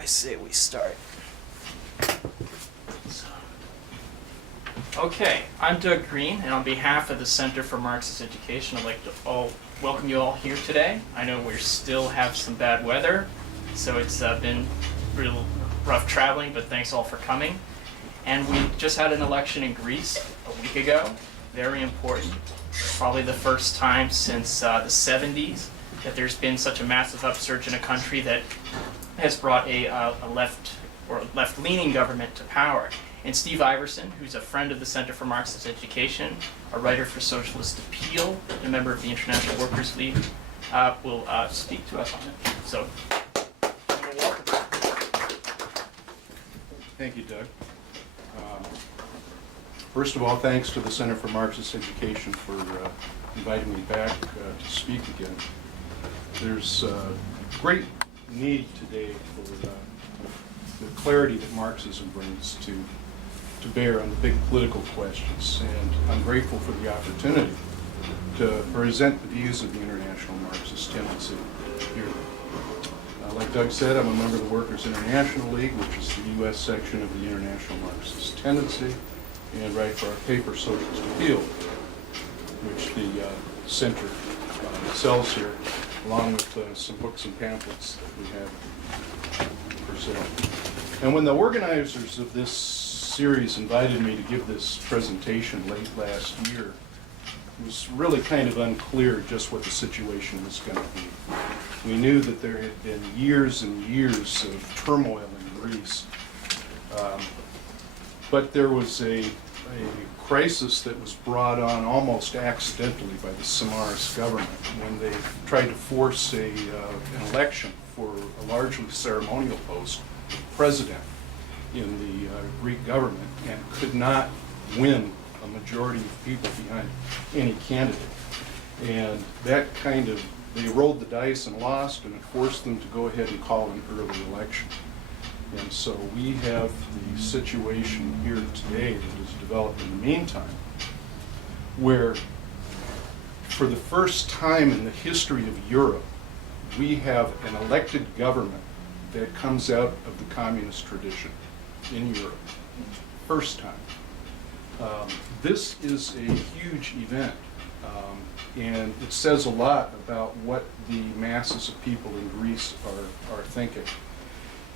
I say we start. Okay, I'm Doug Green, and on behalf of the Center for Marxist Education, I'd like to welcome you all here today. I know we still have some bad weather, so it's been real rough traveling, but thanks all for coming. And we just had an election in Greece a week ago, very important. Probably the first time since the 70s that there's been such a massive upsurge in a country that has brought a left-leaning government to power. And Steve Iverson, who's a friend of the Center for Marxist Education, a writer for Socialist Appeal, and a member of the International Workers League, will speak to us on it. So, welcome. Thank you, Doug. First of all, thanks to the Center for Marxist Education for inviting me back to speak again. There's great need today for the clarity that Marxism brings to bear on the big political questions, and I'm grateful for the opportunity to present the views of the International Marxist Tendency here. Like Doug said, I'm a member of the Workers' International League, which is the U.S. section of the International Marxist Tendency, and write for our paper, Socialist Appeal, which the Center sells here, along with some books and pamphlets that we have for sale. And when the organizers of this series invited me to give this presentation late last year, it was really kind of unclear just what the situation was going to be. We knew that there had been years and years of turmoil in Greece, but there was a crisis that was brought on almost accidentally by the Samaras government when they tried to force an election for a largely ceremonial post of president in the Greek government, and could not win a majority of people behind any candidate. And that kind of, they rolled the dice and lost, and it forced them to go ahead and call an early election. And so we have the situation here today that has developed in the meantime, where for the first time in the history of Europe, we have an elected government that comes out of the communist tradition in Europe. First time. This is a huge event, and it says a lot about what the masses of people in Greece are thinking.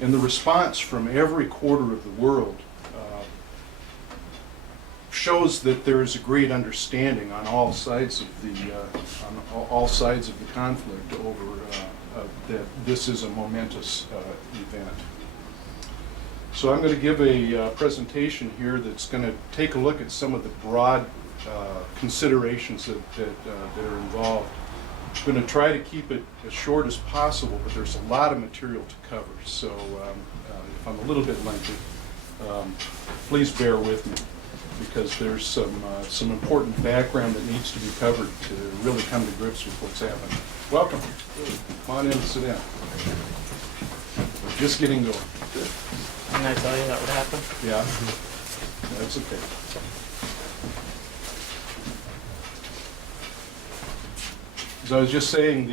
And the response from every quarter of the world shows that there is a great understanding on all sides of the conflict over that this is a momentous event. So I'm going to give a presentation here that's going to take a look at some of the broad considerations that are involved. I'm going to try to keep it as short as possible, but there's a lot of material to cover. So if I'm a little bit lengthy, please bear with me, because there's some important background that needs to be covered to really come to grips with what's happening. Welcome. Come on in and sit down. We're just getting going. Didn't I tell you that would happen? Yeah, that's okay. As I was just saying,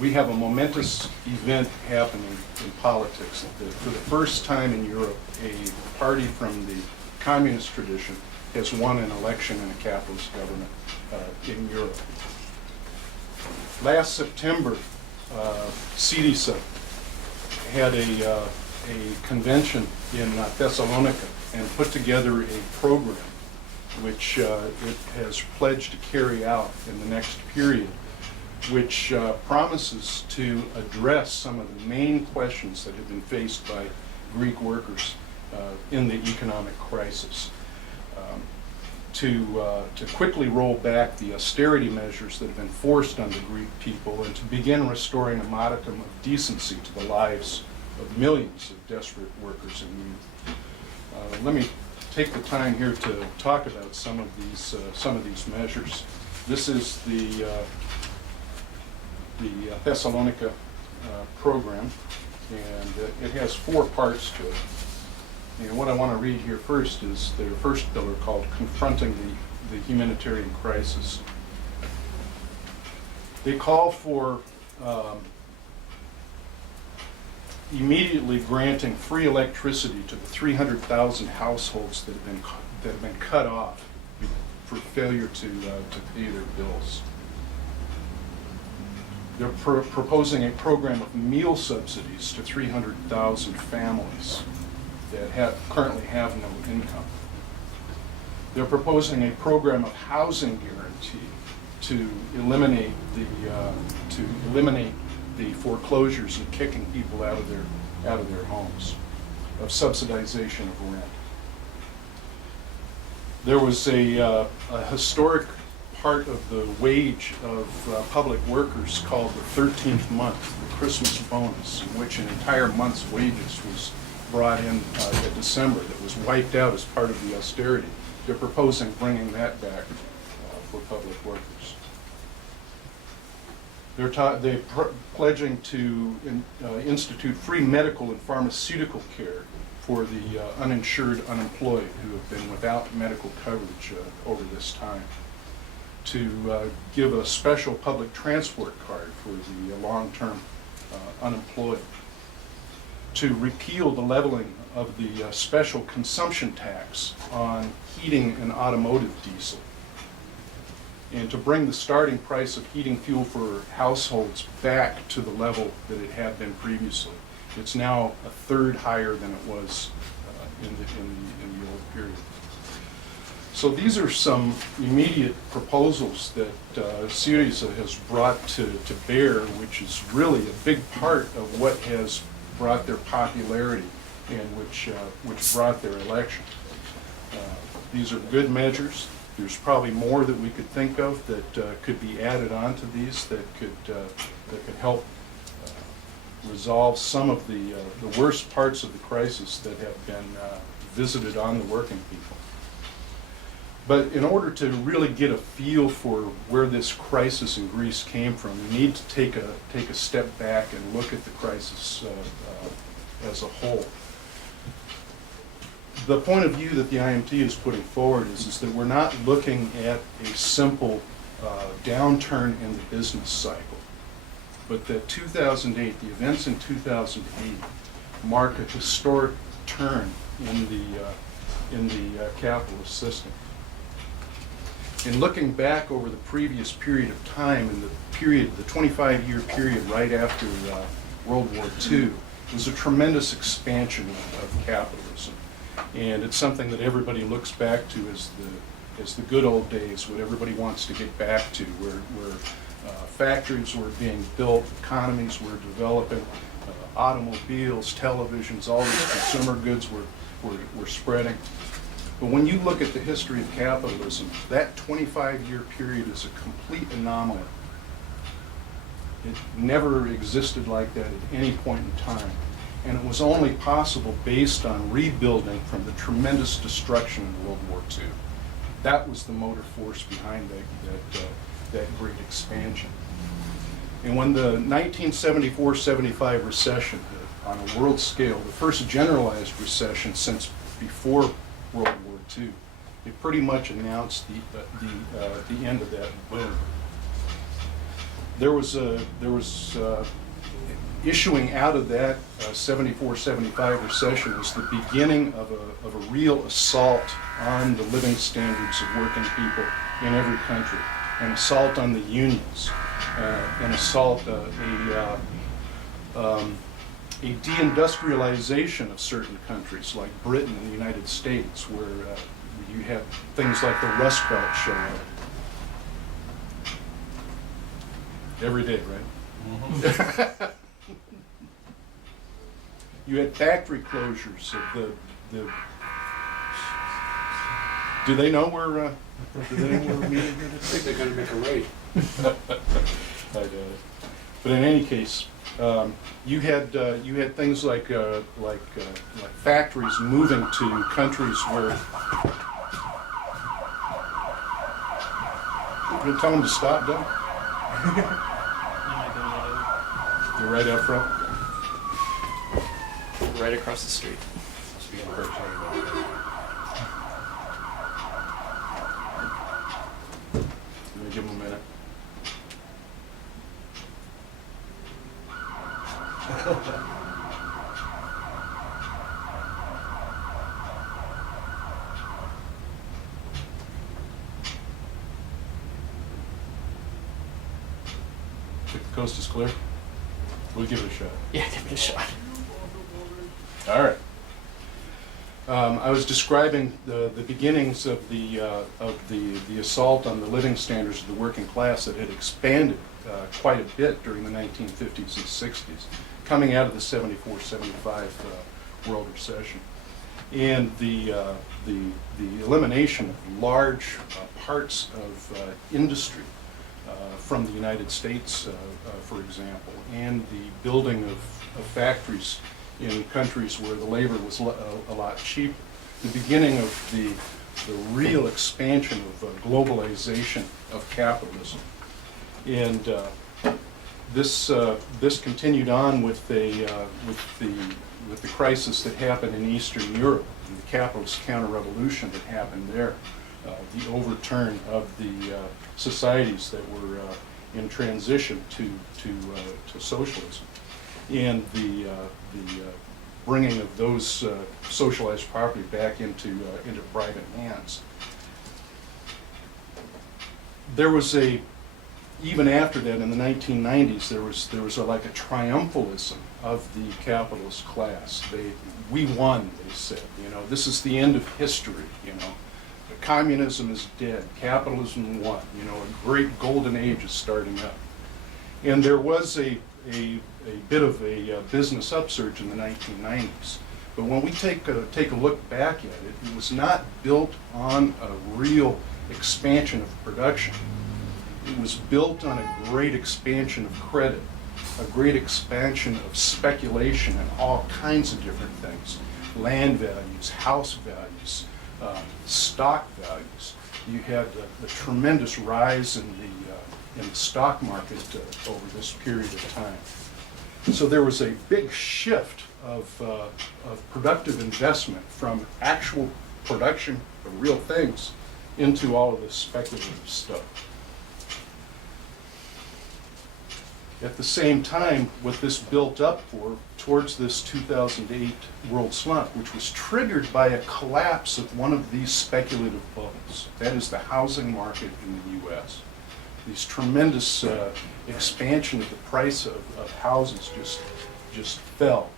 we have a momentous event happening in politics. For the first time in Europe, a party from the communist tradition has won an election in a capitalist government in Europe. Last September, Syriza had a convention in Thessalonika and put together a program which it has pledged to carry out in the next period, which promises to address some of the main questions that have been faced by Greek workers in the economic crisis. To quickly roll back the austerity measures that have been forced on the Greek people, and to begin restoring a modicum of decency to the lives of millions of desperate workers and youth. Let me take the time here to talk about some of these measures. This is the Thessalonika program, and it has 4 parts to it. And what I want to read here first is their first pillar, called Confronting the Humanitarian Crisis. They call for immediately granting free electricity to the 300,000 households that have been cut off for failure to pay their bills. They're proposing a program of meal subsidies to 300,000 families that currently have no income. They're proposing a program of housing guarantee to eliminate the foreclosures and kicking people out of their homes, of subsidization of rent. There was a historic part of the wage of public workers called the 13th month, the Christmas bonus, in which an entire month's wages was brought in at December that was wiped out as part of the austerity. They're proposing bringing that back for public workers. They're pledging to institute free medical and pharmaceutical care for the uninsured unemployed who have been without medical coverage over this time, to give a special public transport card for the long-term unemployed, to repeal the leveling of the special consumption tax on heating and automotive diesel, and to bring the starting price of heating fuel for households back to the level that it had been previously. It's now a third higher than it was in the old period. So these are some immediate proposals that Syriza has brought to bear, which is really a big part of what has brought their popularity and which brought their election. These are good measures. There's probably more that we could think of that could be added on to these that could help resolve some of the worst parts of the crisis that have been visited on the working people. But in order to really get a feel for where this crisis in Greece came from, we need to take a step back and look at the crisis as a whole. The point of view that the IMT is putting forward is that we're not looking at a simple downturn in the business cycle, but that 2008, the events in 2008, mark a historic turn in the capitalist system. In looking back over the previous period of time, in the 25-year period right after World War II, was a tremendous expansion of capitalism. And it's something that everybody looks back to as the good old days, what everybody wants to get back to, where factories were being built, economies were developing, automobiles, televisions, all these consumer goods were spreading. But when you look at the history of capitalism, that 25-year period is a complete anomaly. It never existed like that at any point in time. And it was only possible based on rebuilding from the tremendous destruction in World War II. That was the motor force behind that great expansion. And when the 1974-75 recession hit on a world scale, the first generalized recession since before World War II, it pretty much announced the end of that boom. There was issuing out of that 74-75 recession was the beginning of a real assault on the living standards of working people in every country, an assault on the unions, an assault, a deindustrialization of certain countries like Britain and the United States, where you had things like the Rust Belt show up. Every day, right? Mm-hmm. You had factory closures of the. Do they know we're meeting here? I think they're going to make a raid. I doubt it. But in any case, you had things like factories moving to countries where. You gonna tell them to stop, Doug? You're right out front. Right across the street. Let me give him a minute. Coast is clear? We'll give it a shot. Yeah, give it a shot. All right. I was describing the beginnings of the assault on the living standards of the working class that had expanded quite a bit during the 1950s and 60s, coming out of the 74-75 World Recession, and the elimination of large parts of industry from the United States, for example, and the building of factories in countries where the labor was a lot cheaper. The beginning of the real expansion of globalization of capitalism. And this continued on with the crisis that happened in Eastern Europe, and the capitalist counter-revolution that happened there, the overturn of the societies that were in transition to socialism, and the bringing of those socialized property back into private hands. There was even after that, in the 1990s, there was like a triumphalism of the capitalist class. We won, they said. This is the end of history. Communism is dead. Capitalism won. A great golden age is starting up. And there was a bit of a business upsurge in the 1990s. But when we take a look back at it, it was not built on a real expansion of production. It was built on a great expansion of credit, a great expansion of speculation and all kinds of different things. Land values, house values, stock values. You had a tremendous rise in the stock market over this period of time. So there was a big shift of productive investment from actual production of real things into all of this speculative stuff. At the same time, what this built up towards this 2008 world slump, which was triggered by a collapse of one of these speculative bubbles. That is the housing market in the U.S. These tremendous expansion of the price of houses just fell.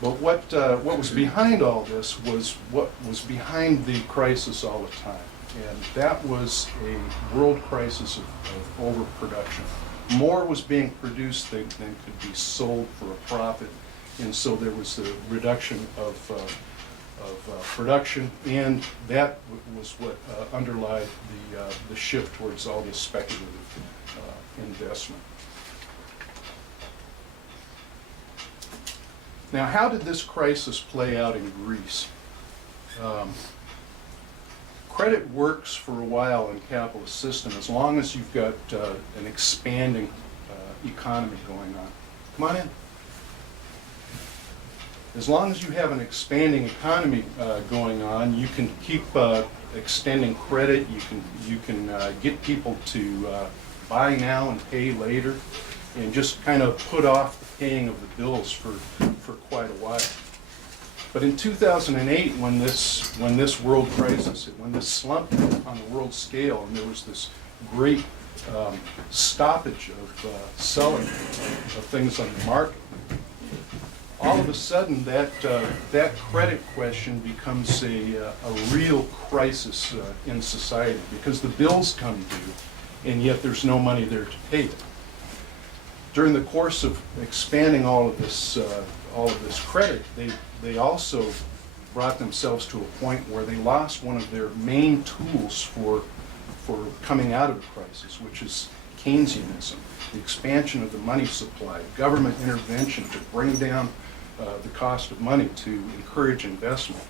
But what was behind all this was what was behind the crisis all the time. And that was a world crisis of overproduction. More was being produced than could be sold for a profit, and so there was a reduction of production, and that was what underlied the shift towards all this speculative investment. Now, how did this crisis play out in Greece? Credit works for a while in the capitalist system as long as you've got an expanding economy going on. Come on in. As long as you have an expanding economy going on, you can keep extending credit. You can get people to buy now and pay later, and just kind of put off the paying of the bills for quite a while. But in 2008, when this world crisis, when this slump on the world scale, and there was this great stoppage of selling of things on the market, all of a sudden that credit question becomes a real crisis in society, because the bills come due, and yet there's no money there to pay it. During the course of expanding all of this credit, they also brought themselves to a point where they lost one of their main tools for coming out of the crisis, which is Keynesianism, the expansion of the money supply, government intervention to bring down the cost of money to encourage investment.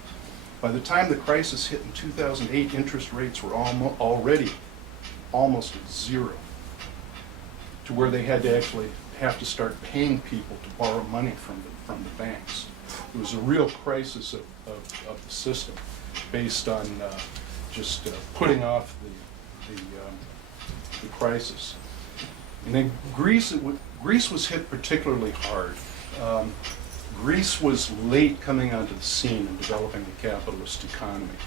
By the time the crisis hit in 2008, interest rates were already almost at zero, to where they had to actually have to start paying people to borrow money from the banks. It was a real crisis of the system, based on just putting off the crisis. And then Greece was hit particularly hard. Greece was late coming onto the scene and developing the capitalist economy.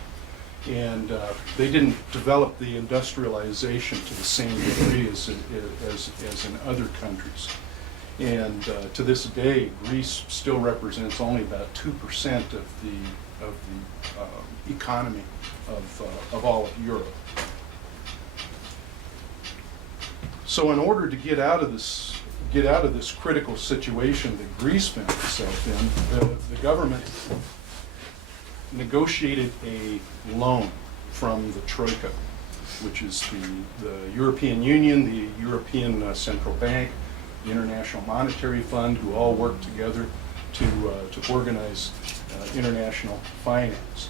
And they didn't develop the industrialization to the same degree as in other countries. And to this day, Greece still represents only about 2% of the economy of all of Europe. So in order to get out of this critical situation that Greece found itself in, the government negotiated a loan from the Troika, which is the European Union, the European Central Bank, the International Monetary Fund, who all work together to organize international finance.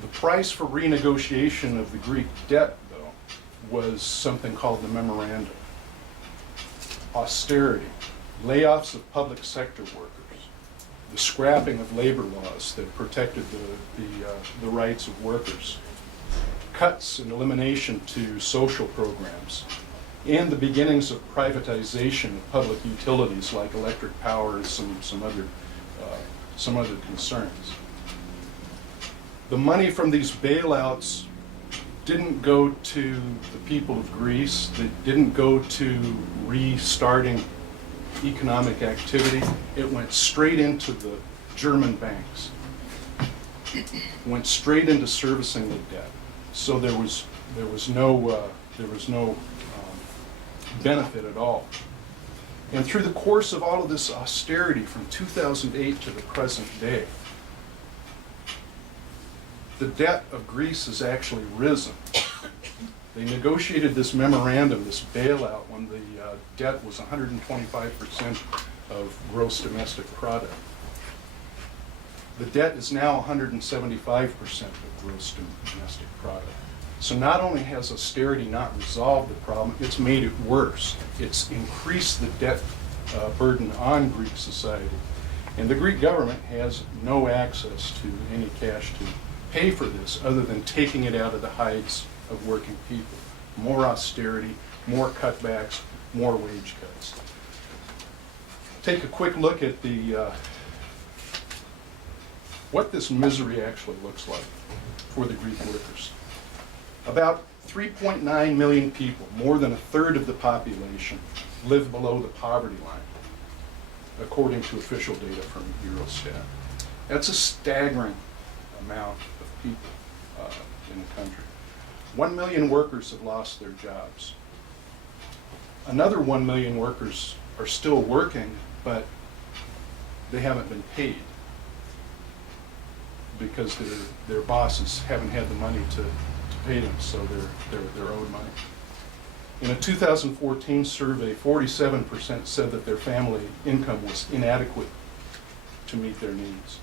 The price for renegotiation of the Greek debt, though, was something called the memorandum. Austerity, layoffs of public sector workers, the scrapping of labor laws that protected the rights of workers, cuts and elimination to social programs, and the beginnings of privatization of public utilities like electric power and some other concerns. The money from these bailouts didn't go to the people of Greece. They didn't go to restarting economic activity. It went straight into the German banks. Went straight into servicing the debt. So there was no benefit at all. And through the course of all of this austerity from 2008 to the present day, the debt of Greece has actually risen. They negotiated this memorandum, this bailout, when the debt was 125% of gross domestic product. The debt is now 175% of gross domestic product. So not only has austerity not resolved the problem, it's made it worse. It's increased the debt burden on Greek society. And the Greek government has no access to any cash to pay for this other than taking it out of the hides of working people. More austerity, more cutbacks, more wage cuts. Take a quick look at what this misery actually looks like for the Greek workers. About 3.9 million people, more than a third of the population, live below the poverty line, according to official data from Eurostat. That's a staggering amount of people in the country. 1 million workers have lost their jobs. Another 1 million workers are still working, but they haven't been paid because their bosses haven't had the money to pay them, so they're owed money. In a 2014 survey, 47% said that their family income was inadequate to meet their needs.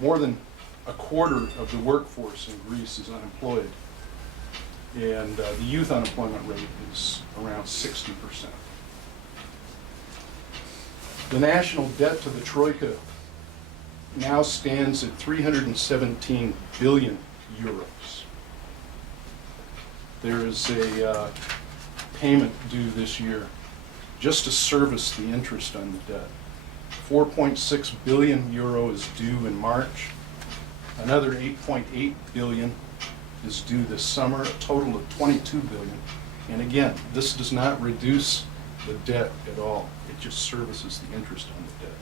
More than a quarter of the workforce in Greece is unemployed, and the youth unemployment rate is around 60%. The national debt to the Troika now stands at 317 billion euros. There is a payment due this year just to service the interest on the debt. 4.6 billion euro is due in March. Another 8.8 billion is due this summer, a total of 22 billion. And again, this does not reduce the debt at all. It just services the interest on the debt.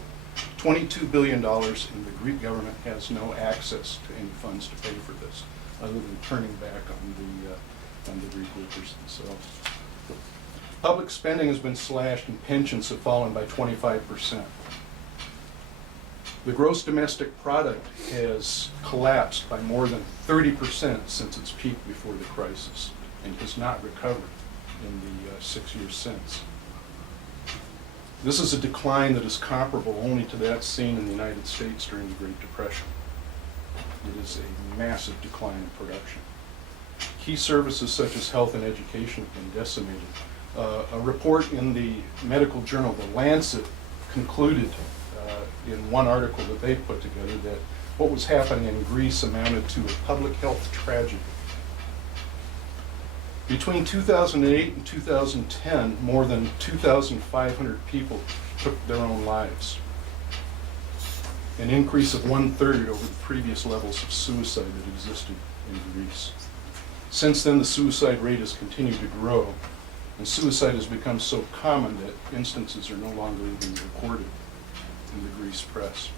$22 billion, and the Greek government has no access to any funds to pay for this, other than turning back on the Greek workers themselves. Public spending has been slashed and pensions have fallen by 25%. The gross domestic product has collapsed by more than 30% since its peak before the crisis and has not recovered in the 6 years since. This is a decline that is comparable only to that seen in the United States during the Great Depression. It is a massive decline in production. Key services such as health and education have been decimated. A report in the medical journal, The Lancet, concluded in one article that they put together that what was happening in Greece amounted to a public health tragedy. Between 2008 and 2010, more than 2,500 people took their own lives. an increase of 1/3 over the previous levels of suicide that existed in Greece. Since then, the suicide rate has continued to grow, and suicide has become so common that instances are no longer even recorded in the Greece press.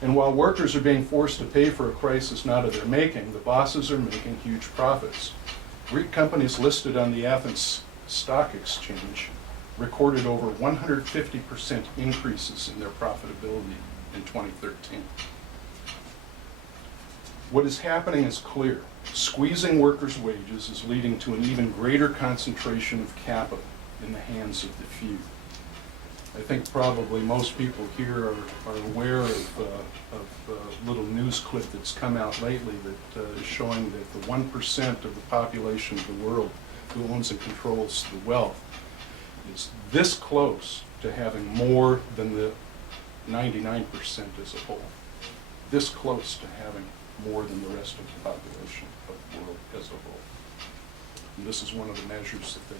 And while workers are being forced to pay for a crisis not of their making, the bosses are making huge profits. Greek companies listed on the Athens Stock Exchange recorded over 150% increases in their profitability in 2013. What is happening is clear. Squeezing workers' wages is leading to an even greater concentration of capital in the hands of the few. I think probably most people here are aware of a little news clip that's come out lately that is showing that the 1% of the population of the world who owns and controls the wealth is this close to having more than the 99% as a whole. This close to having more than the rest of the population of the world as a whole. And this is one of the measures that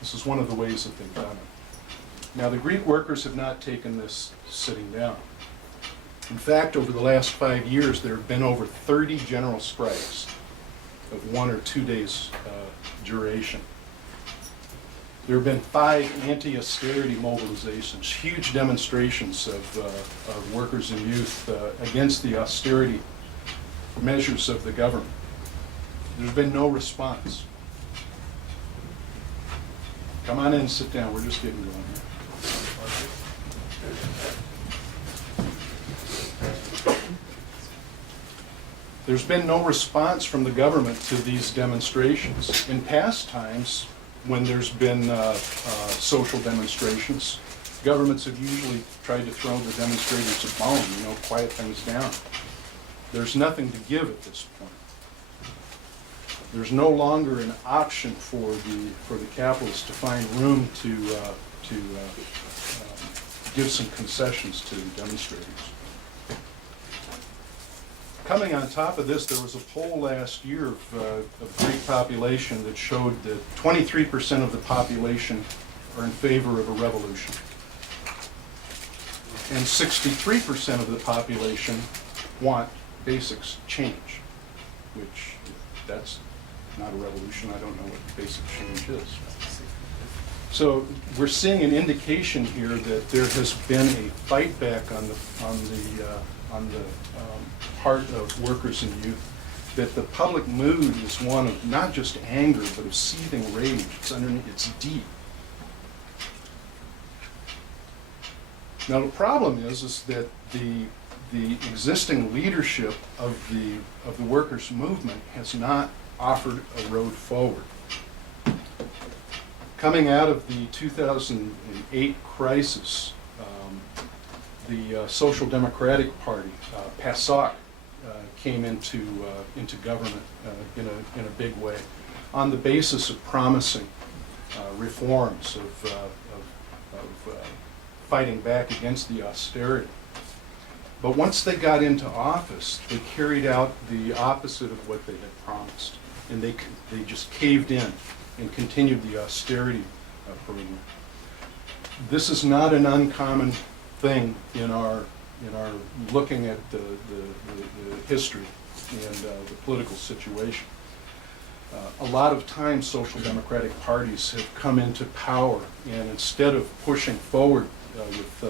this is one of the ways that they've done it. Now, the Greek workers have not taken this sitting down. In fact, over the last 5 years, there have been over 30 general strikes of 1 or 2 days duration. There have been 5 anti-austerity mobilizations, huge demonstrations of workers and youth against the austerity measures of the government. There's been no response. Come on in and sit down. We're just getting going here. There's been no response from the government to these demonstrations. In past times, when there's been social demonstrations, governments have usually tried to throw the demonstrators a bone, quiet things down. There's nothing to give at this point. There's no longer an option for the capitalists to find room to give some concessions to demonstrators. Coming on top of this, there was a poll last year of Greek population that showed that 23% of the population are in favor of a revolution. And 63% of the population want basic change, which that's not a revolution. I don't know what basic change is. So we're seeing an indication here that there has been a fight back on the part of workers and youth, that the public mood is one of not just anger but of seething rage. It's underneath. It's deep. Now the problem is that the existing leadership of the workers' movement has not offered a road forward. Coming out of the 2008 crisis, the Social Democratic Party, PASOK, came into government in a big way on the basis of promising reforms of fighting back against the austerity. But once they got into office, they carried out the opposite of what they had promised, and they just caved in and continued the austerity program. This is not an uncommon thing in our looking at the history and the political situation. A lot of times social democratic parties have come into power, and instead of pushing forward with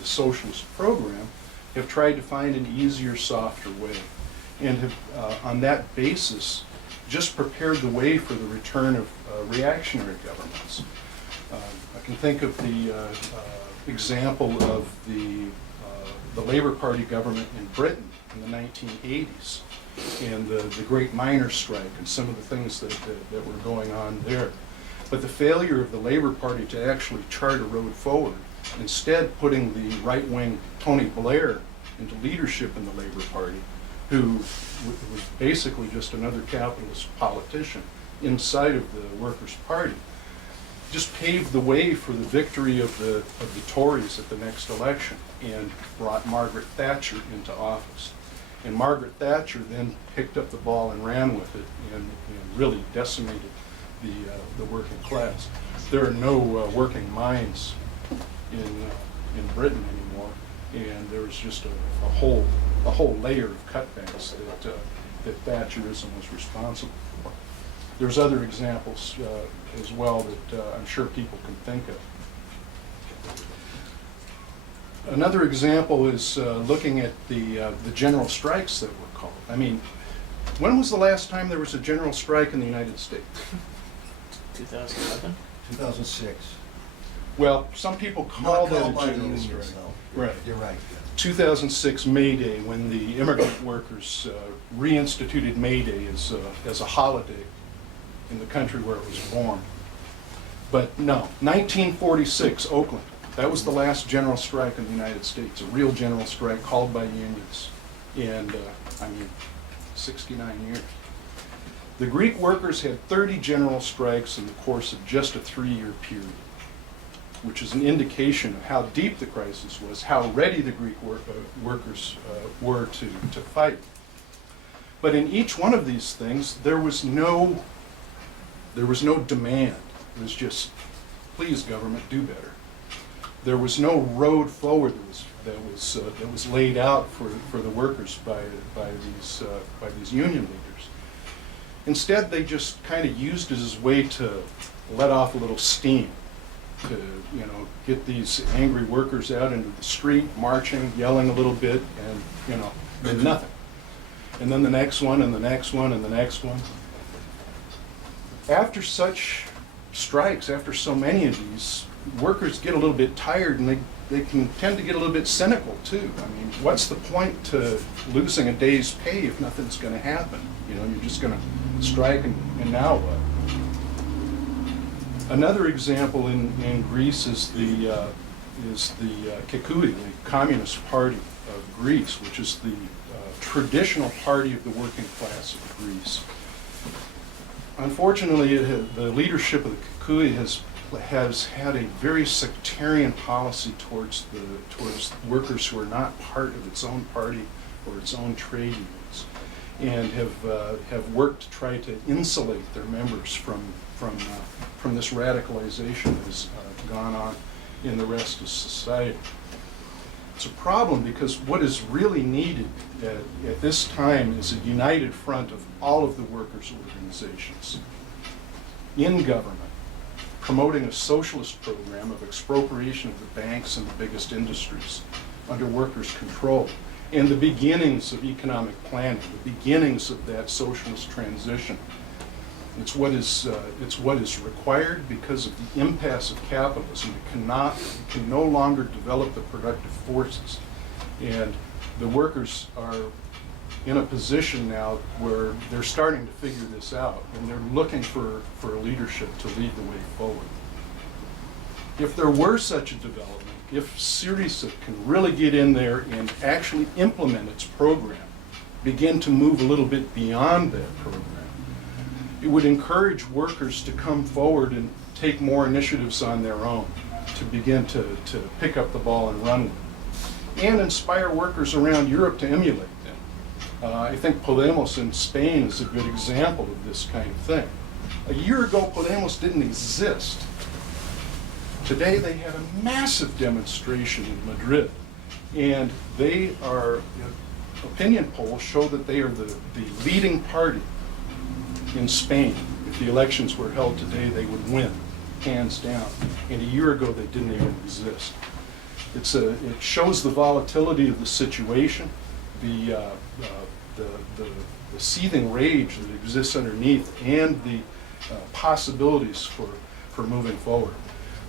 a socialist program, have tried to find an easier, softer way, and have on that basis just prepared the way for the return of reactionary governments. I can think of the example of the Labour Party government in Britain in the 1980s, and the Great Miners' Strike and some of the things that were going on there. But the failure of the Labour Party to actually chart a road forward, instead putting the right-wing Tony Blair into leadership in the Labour Party, who was basically just another capitalist politician inside of the Workers' Party, just paved the way for the victory of the Tories at the next election and brought Margaret Thatcher into office. And Margaret Thatcher then picked up the ball and ran with it and really decimated the working class. There are no working minds in Britain anymore, and there was just a whole layer of cutbacks that Thatcherism was responsible for. There's other examples as well that I'm sure people can think of. Another example is looking at the general strikes that were called. I mean, when was the last time there was a general strike in the United States? 2011? 2006. Well, some people call that a general strike. Right. You're right. 2006 May Day, when the immigrant workers reinstituted May Day as a holiday in the country where it was born. But no, 1946, Oakland. That was the last general strike in the United States, a real general strike called by unions. And, 69 years. The Greek workers had 30 general strikes in the course of just a 3-year period, which is an indication of how deep the crisis was, how ready the Greek workers were to fight. But in each one of these things, there was no demand. It was just, please, government, do better. There was no road forward that was laid out for the workers by these union leaders. Instead, they just kind of used it as a way to let off a little steam, to get these angry workers out into the street, marching, yelling a little bit, and then nothing. And then the next one, and the next one, and the next one. After such strikes, after so many of these, workers get a little bit tired, and they can tend to get a little bit cynical too. I mean, what's the point to losing a day's pay if nothing's going to happen? You're just going to strike, and now what? Another example in Greece is the Kikoui, the Communist Party of Greece, which is the traditional party of the working class of Greece. Unfortunately, the leadership of the Kikoui has had a very sectarian policy towards workers who are not part of its own party or its own trade unions, and have worked to try to insulate their members from this radicalization that has gone on in the rest of society. It's a problem because what is really needed at this time is a united front of all of the workers' organizations in government, promoting a socialist program of expropriation of the banks and the biggest industries under workers' control, and the beginnings of economic planning, the beginnings of that socialist transition. It's what is required because of the impasse of capitalism. It can no longer develop the productive forces, and the workers are in a position now where they're starting to figure this out, and they're looking for a leadership to lead the way forward. If there were such a development, if Syriza can really get in there and actually implement its program, begin to move a little bit beyond that program, it would encourage workers to come forward and take more initiatives on their own, to begin to pick up the ball and run with it, and inspire workers around Europe to emulate them. I think Podemos in Spain is a good example of this kind of thing. A year ago, Podemos didn't exist. Today, they had a massive demonstration in Madrid, and they are, opinion polls show that they are the leading party in Spain. If the elections were held today, they would win, hands down. And a year ago, they didn't even exist. It shows the volatility of the situation, the seething rage that exists underneath, and the possibilities for moving forward.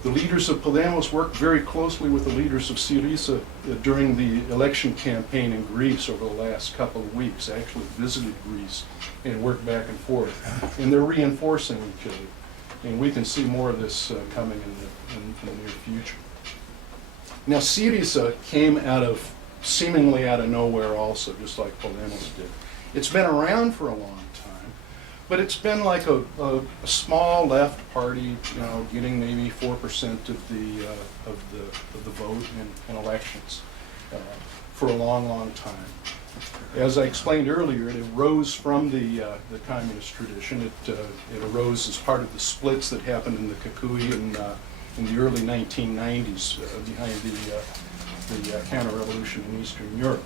The leaders of Podemos worked very closely with the leaders of Syriza during the election campaign in Greece over the last couple of weeks. I actually visited Greece and worked back and forth. And they're reinforcing each other. And we can see more of this coming in the near future. Now, Syriza came seemingly out of nowhere also, just like Podemos did. It's been around for a long time, but it's been like a small left party, getting maybe 4% of the vote in elections for a long, long time. As I explained earlier, it arose from the communist tradition. It arose as part of the splits that happened in the Kikoui in the early 1990s behind the counter-revolution in Eastern Europe.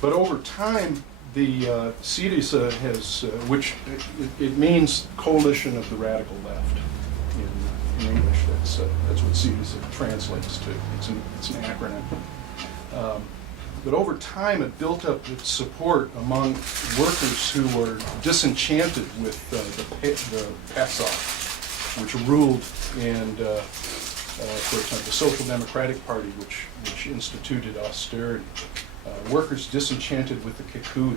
But over time, the Syriza has, which it means coalition of the radical left in English. That's what Syriza translates to. It's an acronym. But over time, it built up its support among workers who were disenchanted with the PASOK, which ruled, and for example, the Social Democratic Party, which instituted austerity. Workers disenchanted with the Kikuyu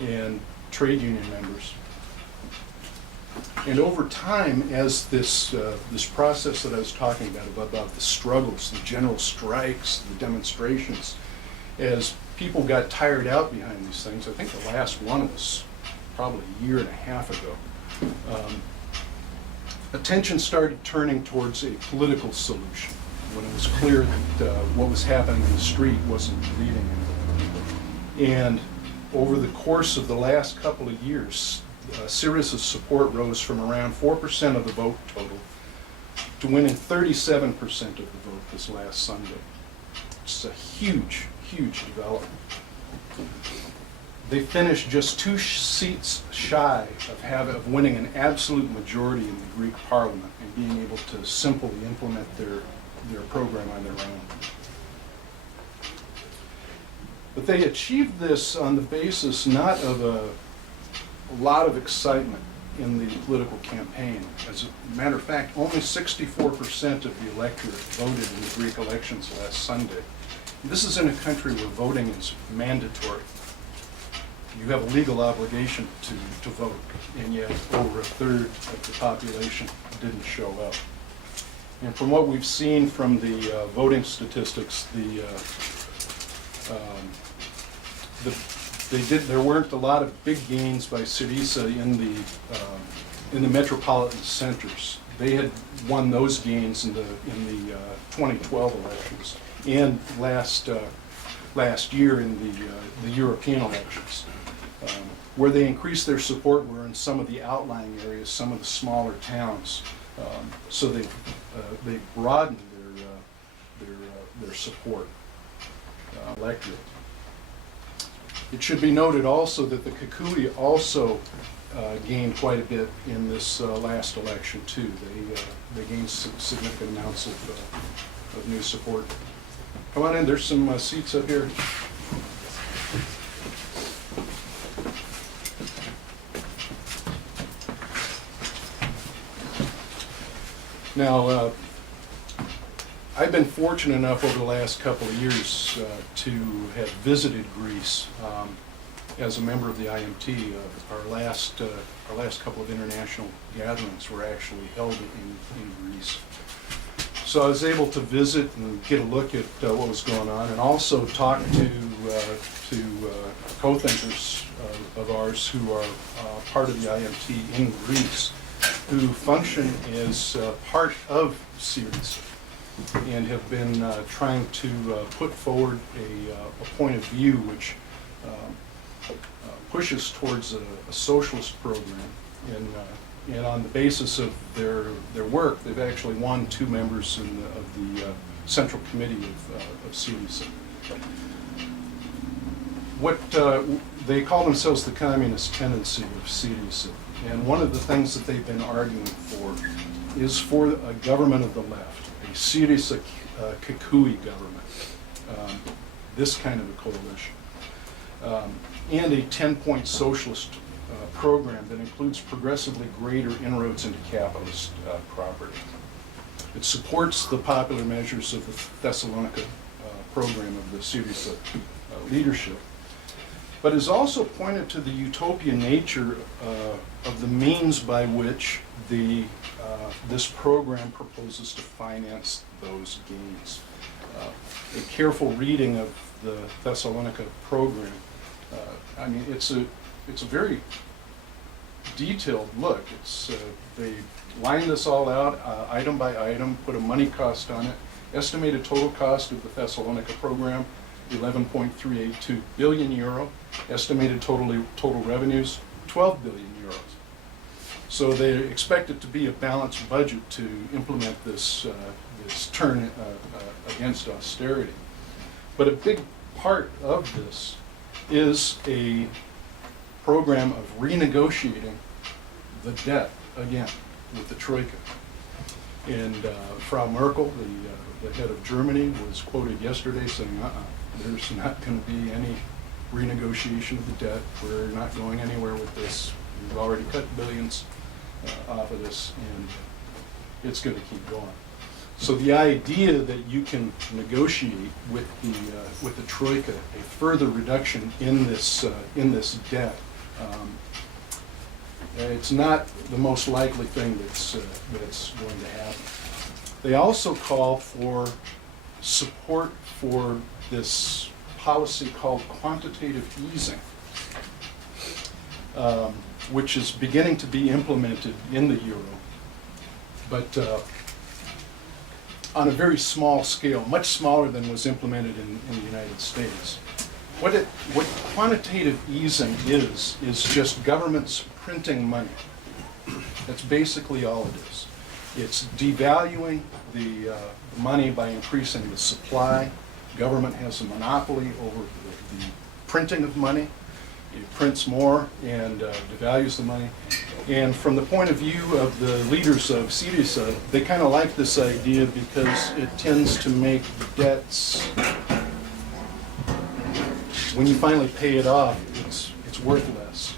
and trade union members. And over time, as this process that I was talking about the struggles, the general strikes, the demonstrations, as people got tired out behind these things, I think the last one was probably a year and a half ago, attention started turning towards a political solution when it was clear that what was happening in the street wasn't leading anywhere. And over the course of the last couple of years, Syriza's support rose from around 4% of the vote total to winning 37% of the vote this last Sunday. It's a huge, huge development. They finished just 2 seats shy of winning an absolute majority in the Greek parliament and being able to simply implement their program on their own. But they achieved this on the basis not of a lot of excitement in the political campaign. As a matter of fact, only 64% of the electorate voted in the Greek elections last Sunday. This is in a country where voting is mandatory. You have a legal obligation to vote, and yet over a third of the population didn't show up. And from what we've seen from the voting statistics, there weren't a lot of big gains by Syriza in the metropolitan centers. They had won those gains in the 2012 elections and last year in the European elections. Where they increased their support were in some of the outlying areas, some of the smaller towns. So they broadened their support electorate. It should be noted also that the Kikuyu also gained quite a bit in this last election too. They gained significant amounts of new support. Come on in, there's some seats up here. Now, I've been fortunate enough over the last couple of years to have visited Greece as a member of the IMT. Our last couple of international gatherings were actually held in Greece. So I was able to visit and get a look at what was going on, and also talk to co-thinkers of ours who are part of the IMT in Greece, who function as part of Syriza and have been trying to put forward a point of view which pushes towards a socialist program. And on the basis of their work, they've actually won 2 members of the Central Committee of Syriza. They call themselves the Communist Tendency of Syriza. And one of the things that they've been arguing for is for a government of the left, a Syriza Kikuyu government, this kind of a coalition, and a 10-point socialist program that includes progressively greater inroads into capitalist property. It supports the popular measures of the Thesalonika program of the Syriza leadership, but has also pointed to the utopian nature of the means by which this program proposes to finance those gains. A careful reading of the Thessalonica program, I mean, it's a very detailed look. They line this all out item by item, put a money cost on it, estimated total cost of the Thessalonica program, 11.382 billion euro, estimated total revenues, 12 billion euros. So they expect it to be a balanced budget to implement this, this turn against austerity. But a big part of this is a program of renegotiating the debt again with the Troika. And Frau Merkel, the head of Germany, was quoted yesterday saying, there's not going to be any renegotiation of the debt. We're not going anywhere with this. We've already cut billions off of this, and it's going to keep going. So the idea that you can negotiate with the Troika a further reduction in this debt, it's not the most likely thing that's going to happen. They also call for support for this policy called quantitative easing, which is beginning to be implemented in the euro, but on a very small scale, much smaller than was implemented in the United States. What quantitative easing is just governments printing money. That's basically all it is. It's devaluing the money by increasing the supply. Government has a monopoly over the printing of money. It prints more and devalues the money. And from the point of view of the leaders of Syriza, they kind of like this idea because it tends to make debts, when you finally pay it off, it's worth less.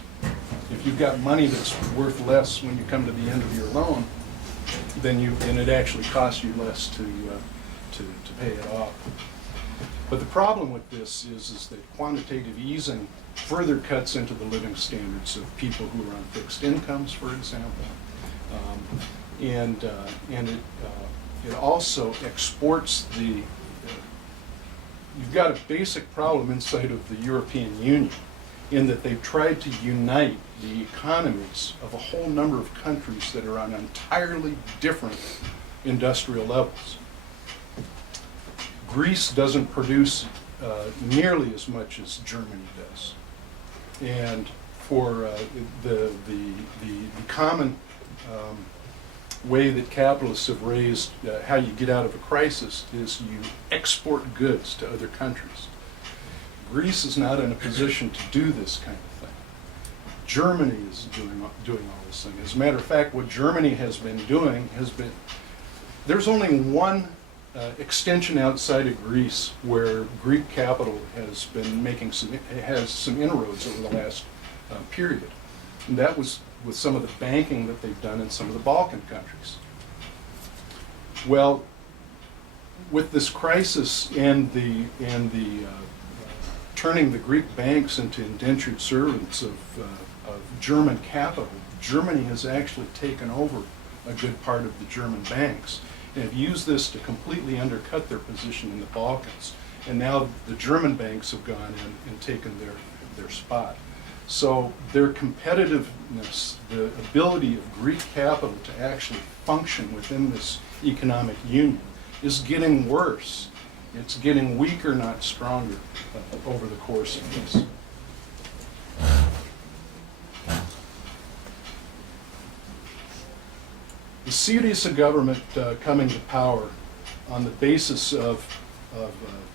If you've got money that's worth less when you come to the end of your loan, then it actually costs you less to pay it off. But the problem with this is that quantitative easing further cuts into the living standards of people who are on fixed incomes, for example, and it also exports the. You've got a basic problem inside of the European Union in that they've tried to unite the economies of a whole number of countries that are on entirely different industrial levels. Greece doesn't produce nearly as much as Germany does. And for the common way that capitalists have raised how you get out of a crisis is you export goods to other countries. Greece is not in a position to do this kind of thing. Germany is doing all this thing. As a matter of fact, what Germany has been doing there's only one extension outside of Greece where Greek capital has been making some inroads over the last period. And that was with some of the banking that they've done in some of the Balkan countries. Well, with this crisis and the turning the Greek banks into indentured servants of German capital, Germany has actually taken over a good part of the German banks and have used this to completely undercut their position in the Balkans. And now the German banks have gone in and taken their spot. So their competitiveness, the ability of Greek capital to actually function within this economic union is getting worse. It's getting weaker, not stronger, over the course of this. The Syriza government coming to power on the basis of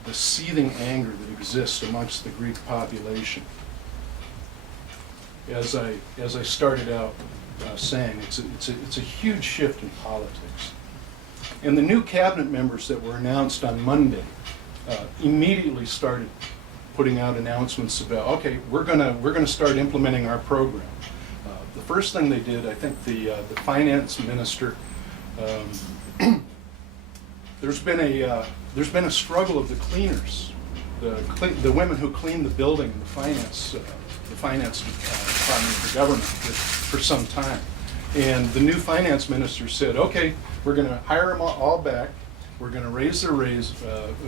the seething anger that exists amongst the Greek population. As I started out saying, it's a huge shift in politics. And the new cabinet members that were announced on Monday immediately started putting out announcements about, okay, we're gonna start implementing our program. The first thing they did, I think the finance minister, there's been a struggle of the cleaners, the women who clean the building in the finance department of the government for some time. And the new finance minister said, okay, we're going to hire them all back, we're going to raise their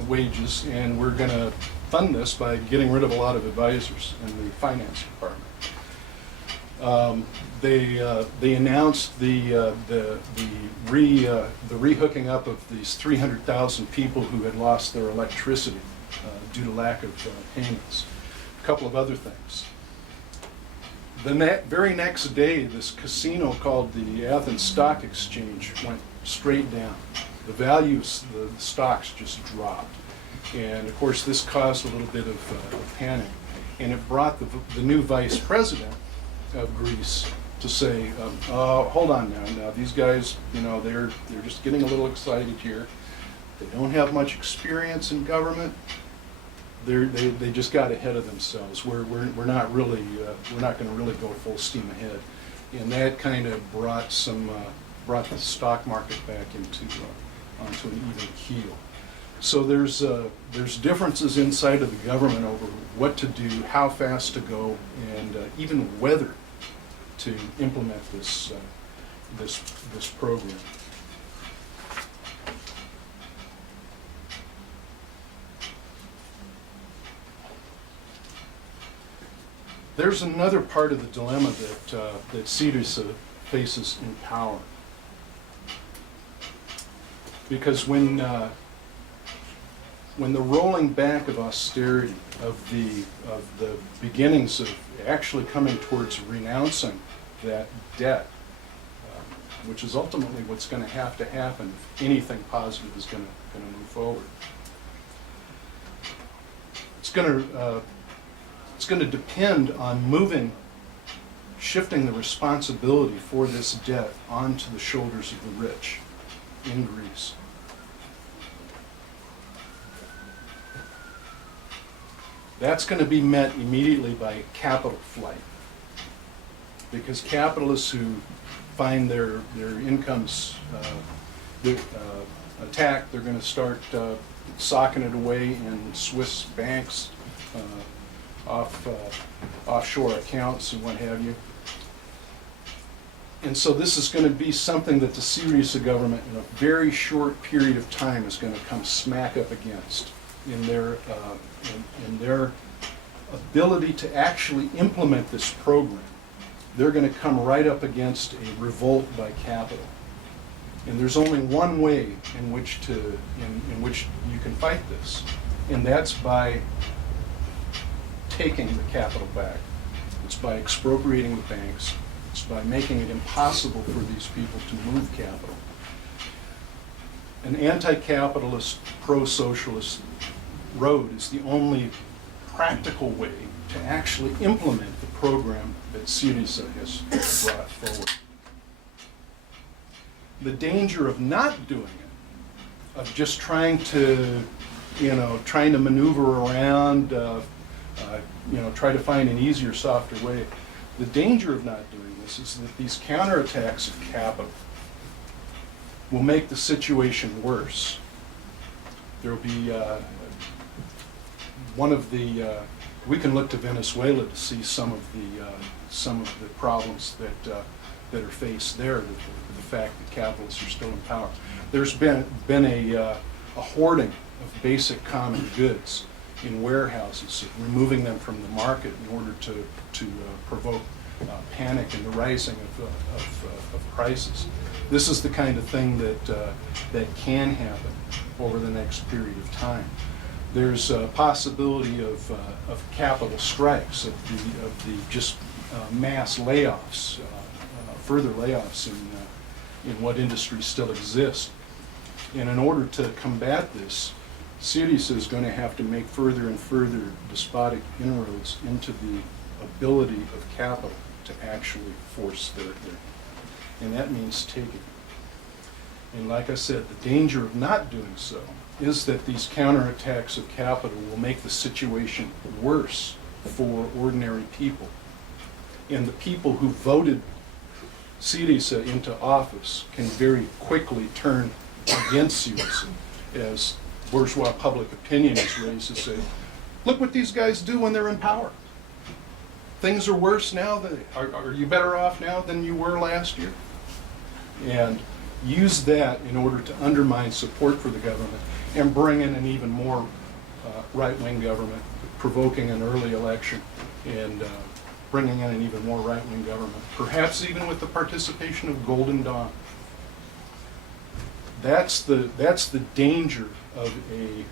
wages, and we're going to fund this by getting rid of a lot of advisors in the finance department. They announced the rehooking up of these 300,000 people who had lost their electricity due to lack of payments. A couple of other things. The very next day, this casino called the Athens Stock Exchange went straight down. The values, the stocks just dropped. And of course, this caused a little bit of panic. And it brought the new vice president of Greece to say, hold on now, these guys, they're just getting a little excited here. They don't have much experience in government. They just got ahead of themselves. We're not really we're not going to really go full steam ahead, and that kind of brought the stock market back onto an even keel. So there's differences inside of the government over what to do, how fast to go, and even whether to implement this program. There's another part of the dilemma that Syriza faces in power, because when the rolling back of austerity, of the beginnings of actually coming towards renouncing that debt, which is ultimately what's going to happen if anything positive is going to move forward. It's going to depend on shifting the responsibility for this debt onto the shoulders of the rich in Greece. That's going to be met immediately by capital flight, because capitalists who find their incomes attacked, they're going to start socking it away in Swiss banks, offshore accounts and what have you. And so this is going to be something that the Syriza government in a very short period of time is going to come smack up against in their ability to actually implement this program. They're going to come right up against a revolt by capital. And there's only one way in which you can fight this, and that's by taking the capital back. It's by expropriating the banks. It's by making it impossible for these people to move capital. An anti-capitalist, pro-socialist road is the only practical way to actually implement the program that Syriza has brought forward. The danger of not doing it, of just trying to maneuver around, try to find an easier, softer way. The danger of not doing this is that these counterattacks of capital will make the situation worse. There will be we can look to Venezuela to see some of the problems that are faced there, the fact that capitalists are still in power. There's been a hoarding of basic common goods in warehouses, removing them from the market in order to provoke panic and the rising of prices. This is the kind of thing that can happen over the next period of time. There's a possibility of capital strikes, of the just mass layoffs, further layoffs in what industries still exist. And in order to combat this, Syriza is going to have to make further and further despotic inroads into the ability of capital to actually force their and that means taking. And like I said, the danger of not doing so is that these counterattacks of capital will make the situation worse for ordinary people. And the people who voted Syriza into office can very quickly turn against Syriza, as bourgeois public opinion is raised to say, look what these guys do when they're in power. Things are worse now. Are you better off now than you were last year? And use that in order to undermine support for the government and bring in an even more right-wing government, provoking an early election and bringing in an even more right-wing government, perhaps even with the participation of Golden Dawn. That's the danger of a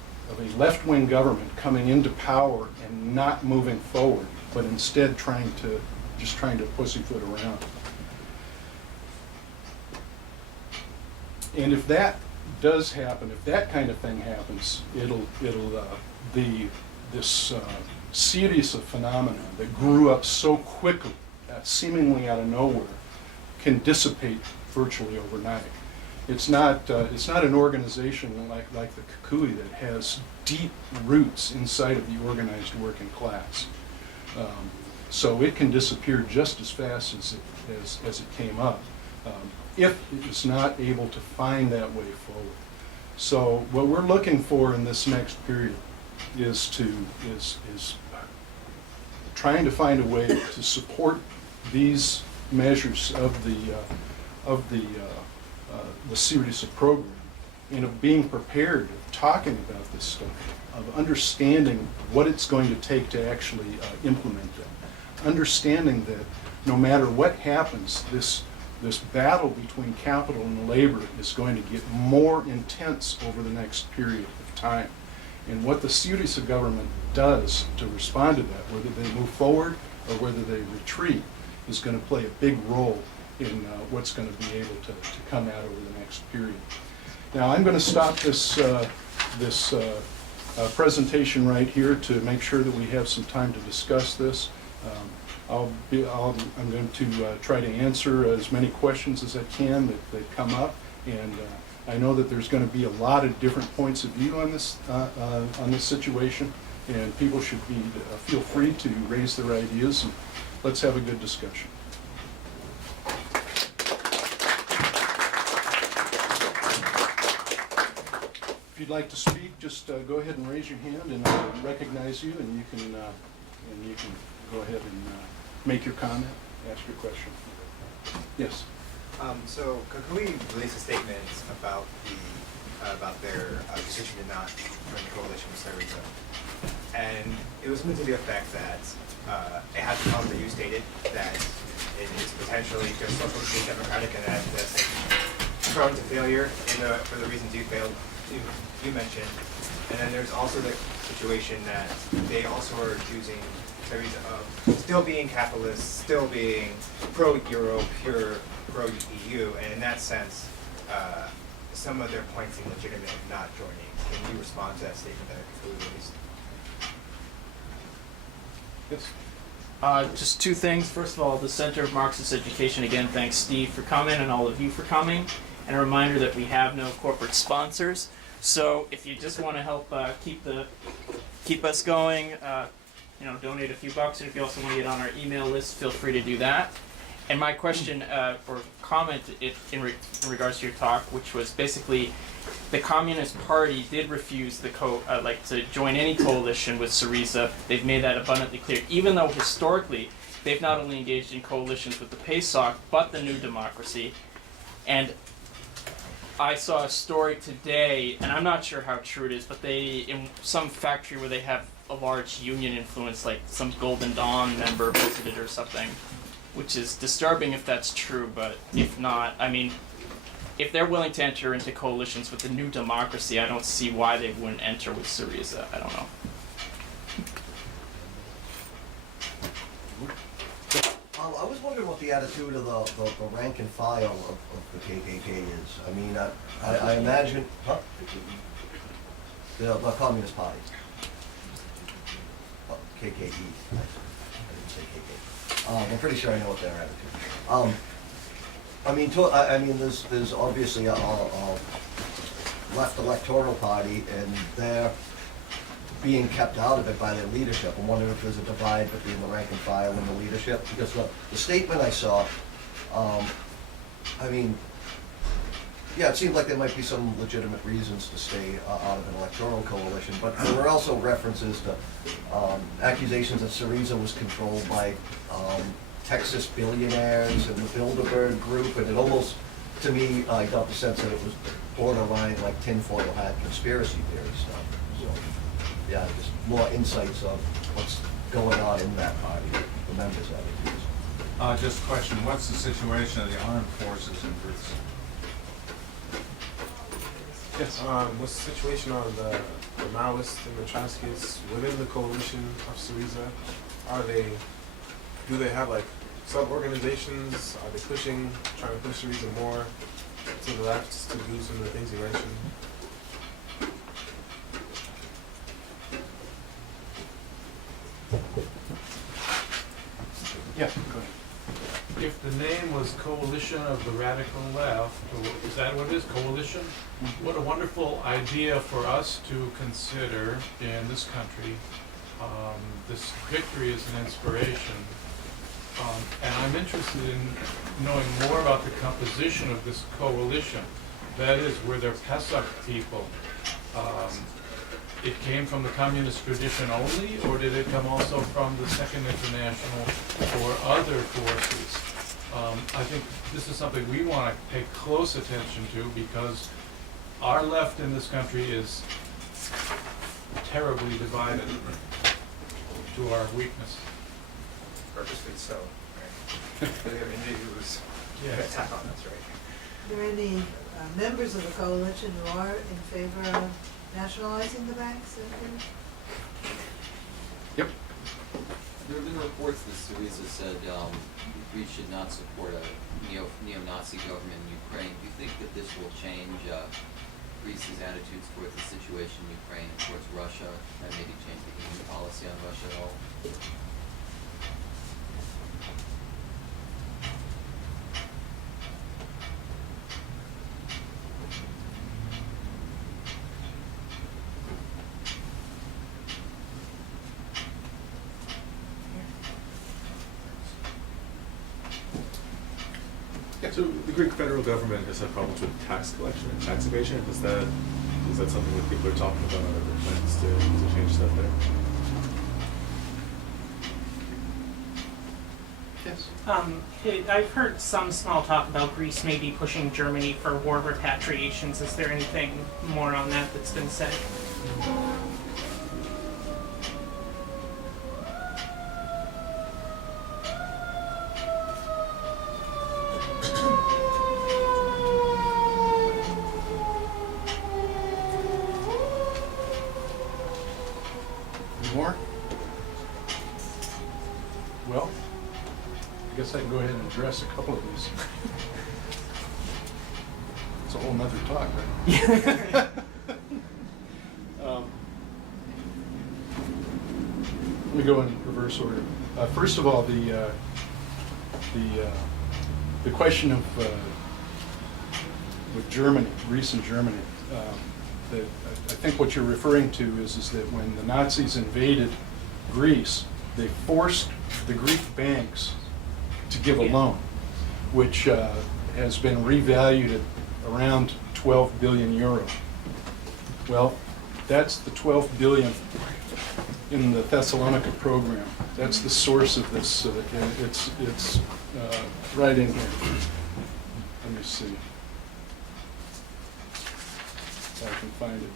left-wing government coming into power and not moving forward, but instead trying to just trying to pussyfoot around. And if that does happen, if that kind of thing happens, this Syriza phenomenon that grew up so quickly, seemingly out of nowhere, can dissipate virtually overnight. It's not an organization like the Kukui that has deep roots inside of the organized working class. So it can disappear just as fast as it came up, if it's not able to find that way forward. So what we're looking for in this next period is trying to find a way to support these measures of the Syriza program, and of being prepared, of talking about this stuff, of understanding what it's going to take to actually implement them, understanding that no matter what happens, this battle between capital and labor is going to get more intense over the next period of time. And what the Syriza government does to respond to that, whether they move forward or whether they retreat, is going to play a big role in what's going to be able to come out over the next period. Now I'm going to stop this presentation right here to make sure that we have some time to discuss this. I'm going to try to answer as many questions as I can that come up, and I know that there's going to be a lot of different points of view on this situation, and people should feel free to raise their ideas, and let's have a good discussion. If you'd like to speak, just go ahead and raise your hand, and I'll recognize you, and you can go ahead and make your comment, ask your question. Yes. So Kukui released a statement about their decision to not join the coalition with Syriza, and it was something to the effect that it had the problem that you stated, that it is potentially just socially democratic and that that's prone to failure for the reasons you mentioned. And then there's also the situation that they also are accusing Syriza of still being capitalist, still being pro-Euro, pure pro-EU, and in that sense, some of their points seem legitimate in not joining. Can you respond to that statement that Kukui released? Yes. Just two things. First of all, the Center of Marxist Education, again, thanks Steve for coming and all of you for coming. And a reminder that we have no corporate sponsors. So if you just want to help keep us going, donate a few bucks. And if you also want to get on our email list, feel free to do that. And my question or comment in regards to your talk, which was basically the Communist Party did refuse to join any coalition with Syriza. They've made that abundantly clear, even though historically they've not only engaged in coalitions with the PASOK, but the New Democracy. And I saw a story today, and I'm not sure how true it is, but they, in some factory where they have a large union influence, like some Golden Dawn member visited or something, which is disturbing if that's true, but if not, I mean, if they're willing to enter into coalitions with the New Democracy, I don't see why they wouldn't enter with Syriza. I don't know. I was wondering what the attitude of the rank and file of the KKK is. I mean, I imagine, the Communist Party. KKE. I didn't say KK. I'm pretty sure I know what their attitude is. I mean, there's obviously a left electoral party, and they're being kept out of it by their leadership. I'm wondering if there's a divide between the rank and file and the leadership, because the statement I saw, I mean, yeah, it seemed like there might be some legitimate reasons to stay out of an electoral coalition, but there were also references to accusations that Syriza was controlled by Texas billionaires and the Bilderberg Group, and it almost, to me, I got the sense that it was borderline like tinfoil hat conspiracy theory stuff. So, yeah, just more insights of what's going on in that party, the members of it. Just a question, what's the situation of the armed forces in Greece? Yes. What's the situation on the Maoists and the Trotskyists within the coalition of Syriza? Do they have like sub-organizations? Are they trying to push Syriza more to the left to do some of the things you mentioned? Yeah, go ahead. If the name was Coalition of the Radical Left, or is that what it is, coalition? What a wonderful idea for us to consider in this country. This victory is an inspiration. And I'm interested in knowing more about the composition of this coalition. That is, were there Pesach people? It came from the communist tradition only, or did it come also from the Second International or other forces? I think this is something we want to pay close attention to, because our left in this country is terribly divided to our weakness. Purposely so, right? I mean, it was an Yes. attack on us, right? Are there any members of the coalition who are in favor of nationalizing the banks? Yep. There have been reports that Syriza said Greece should not support a neo-Nazi government in Ukraine. Do you think that this will change Greece's attitudes towards the situation in Ukraine and towards Russia, and maybe change the EU policy on Russia at all? So the Greek federal government has had problems with tax collection and tax evasion. Is that something that people are talking about? Are there plans to change stuff there? Yes. I've heard some small talk about Greece maybe pushing Germany for war repatriations. Is there anything more on that that's been said? More? Well, I guess I can go ahead and address a couple of these. It's a whole nother talk, right? Let me go in reverse order. First of all, the question of with Germany, Greece and Germany. I think what you're referring to is that when the Nazis invaded Greece, they forced the Greek banks to give a loan, which has been revalued at around 12 billion euro. Well, that's the 12 billion in the Thessalonica program. That's the source of this. It's right in here. Let me see if I can find it.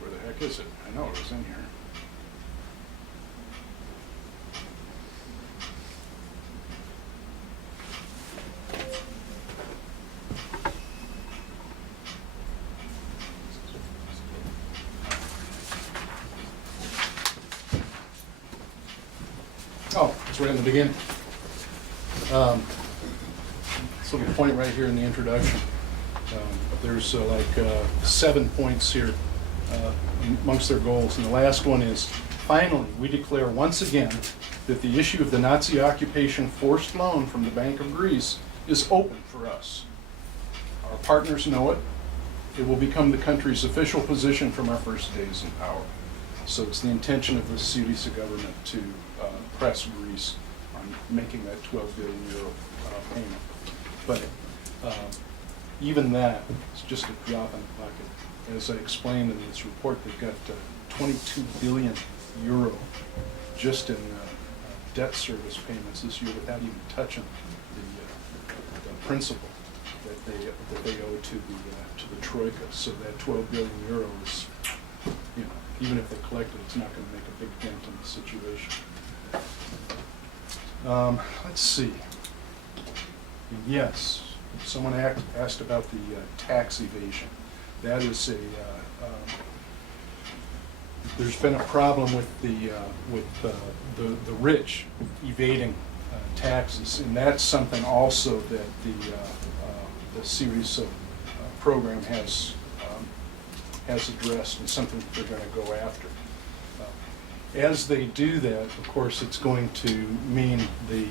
Where the heck is it? I know it was in here. Oh, it's right in the beginning. This little point right here in the introduction. There's 7 points here amongst their goals. And the last one is, finally, we declare once again that the issue of the Nazi occupation forced loan from the Bank of Greece is open for us. Our partners know it. It will become the country's official position from our first days in power. So it's the intention of the Syriza government to press Greece on making that 12 billion euro payment. But even that is just a drop in the bucket. As I explained in this report, they've got 22 billion euro just in debt service payments this year without even touching the principal that they owe to the troika. So that 12 billion euro is even if they collect it, it's not going to make a big dent in the situation. Let's see. Yes, someone asked about the tax evasion. That is there's been a problem with the rich evading taxes, and that's something also that the Syriza program has addressed, and something that they're going to go after. As they do that, of course, it's going to mean the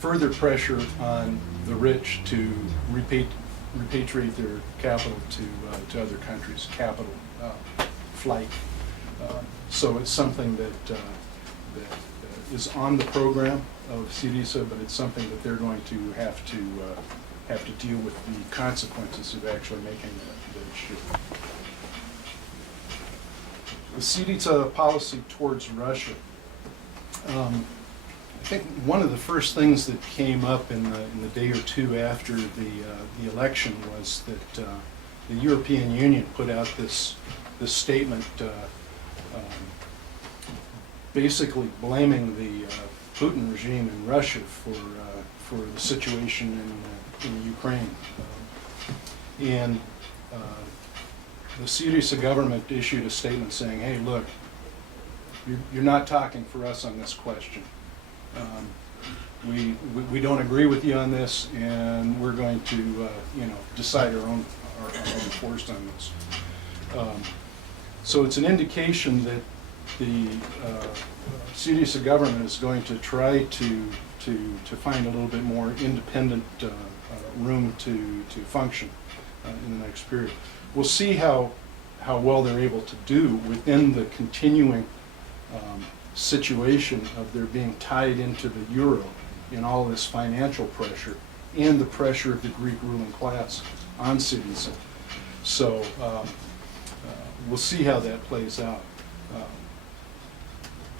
further pressure on the rich to repatriate their capital to other countries, capital flight. So it's something that is on the program of Syriza, but it's something that they're going to have to deal with the consequences of actually making that shift. The Syriza policy towards Russia. I think one of the first things that came up in the day or two after the election was that the European Union put out this statement basically blaming the Putin regime in Russia for the situation in Ukraine. And the Syriza government issued a statement saying, hey, look, you're not talking for us on this question. We don't agree with you on this, and we're going to decide our own course on this. So it's an indication that the Syriza government is going to try to find a little bit more independent room to function in the next period. We'll see how well they're able to do within the continuing situation of their being tied into the euro in all this financial pressure and the pressure of the Greek ruling class on Syriza. So we'll see how that plays out.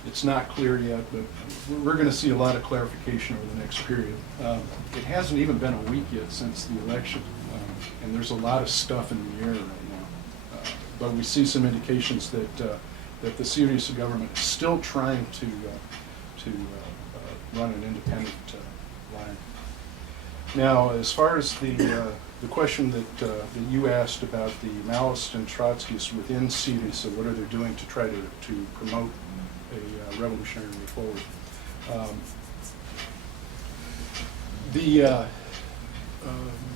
It's not clear yet, but we're going to see a lot of clarification over the next period. It hasn't even been a week yet since the election, and there's a lot of stuff in the air right now. But we see some indications that the Syriza government is still trying to run an independent line. Now, as far as the question that you asked about the Maoists and Trotskyists within Syriza, what are they doing to try to promote a revolutionary way forward?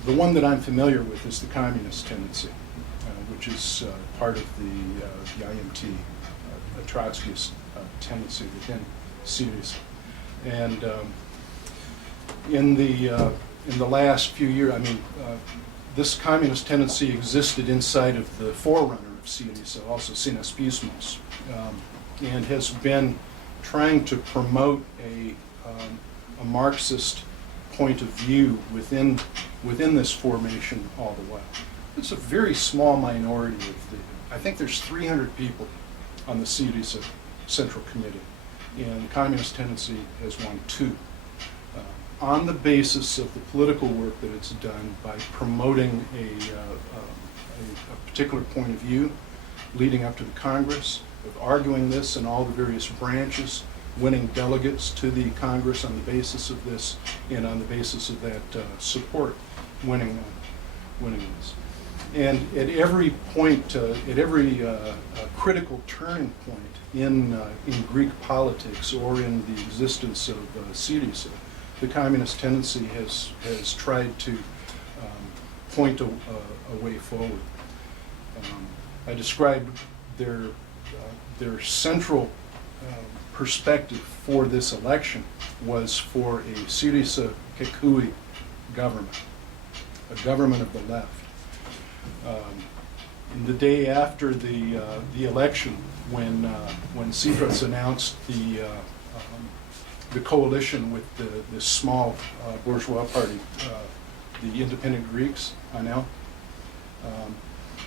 The one that I'm familiar with is the Communist Tendency, which is part of the IMT, a Trotskyist tendency within Syriza. And in the last few years, this communist tendency existed inside of the forerunner of Syriza, also Synaspismos, and has been trying to promote a Marxist point of view within this formation all the while. It's a very small minority I think there's 300 people on the Syriza Central Committee, and the Communist Tendency has won 2. On the basis of the political work that it's done by promoting a particular point of view leading up to the Congress, of arguing this in all the various branches, winning delegates to the Congress on the basis of this, and on the basis of that support, winning this. And at every point, at every critical turning point in Greek politics or in the existence of Syriza, the Communist Tendency has tried to point a way forward. I described their central perspective for this election was for a Syriza Kekui government, a government of the left. The day after the election, when Syriza announced the coalition with this small bourgeois party, the Independent Greeks, ANEL,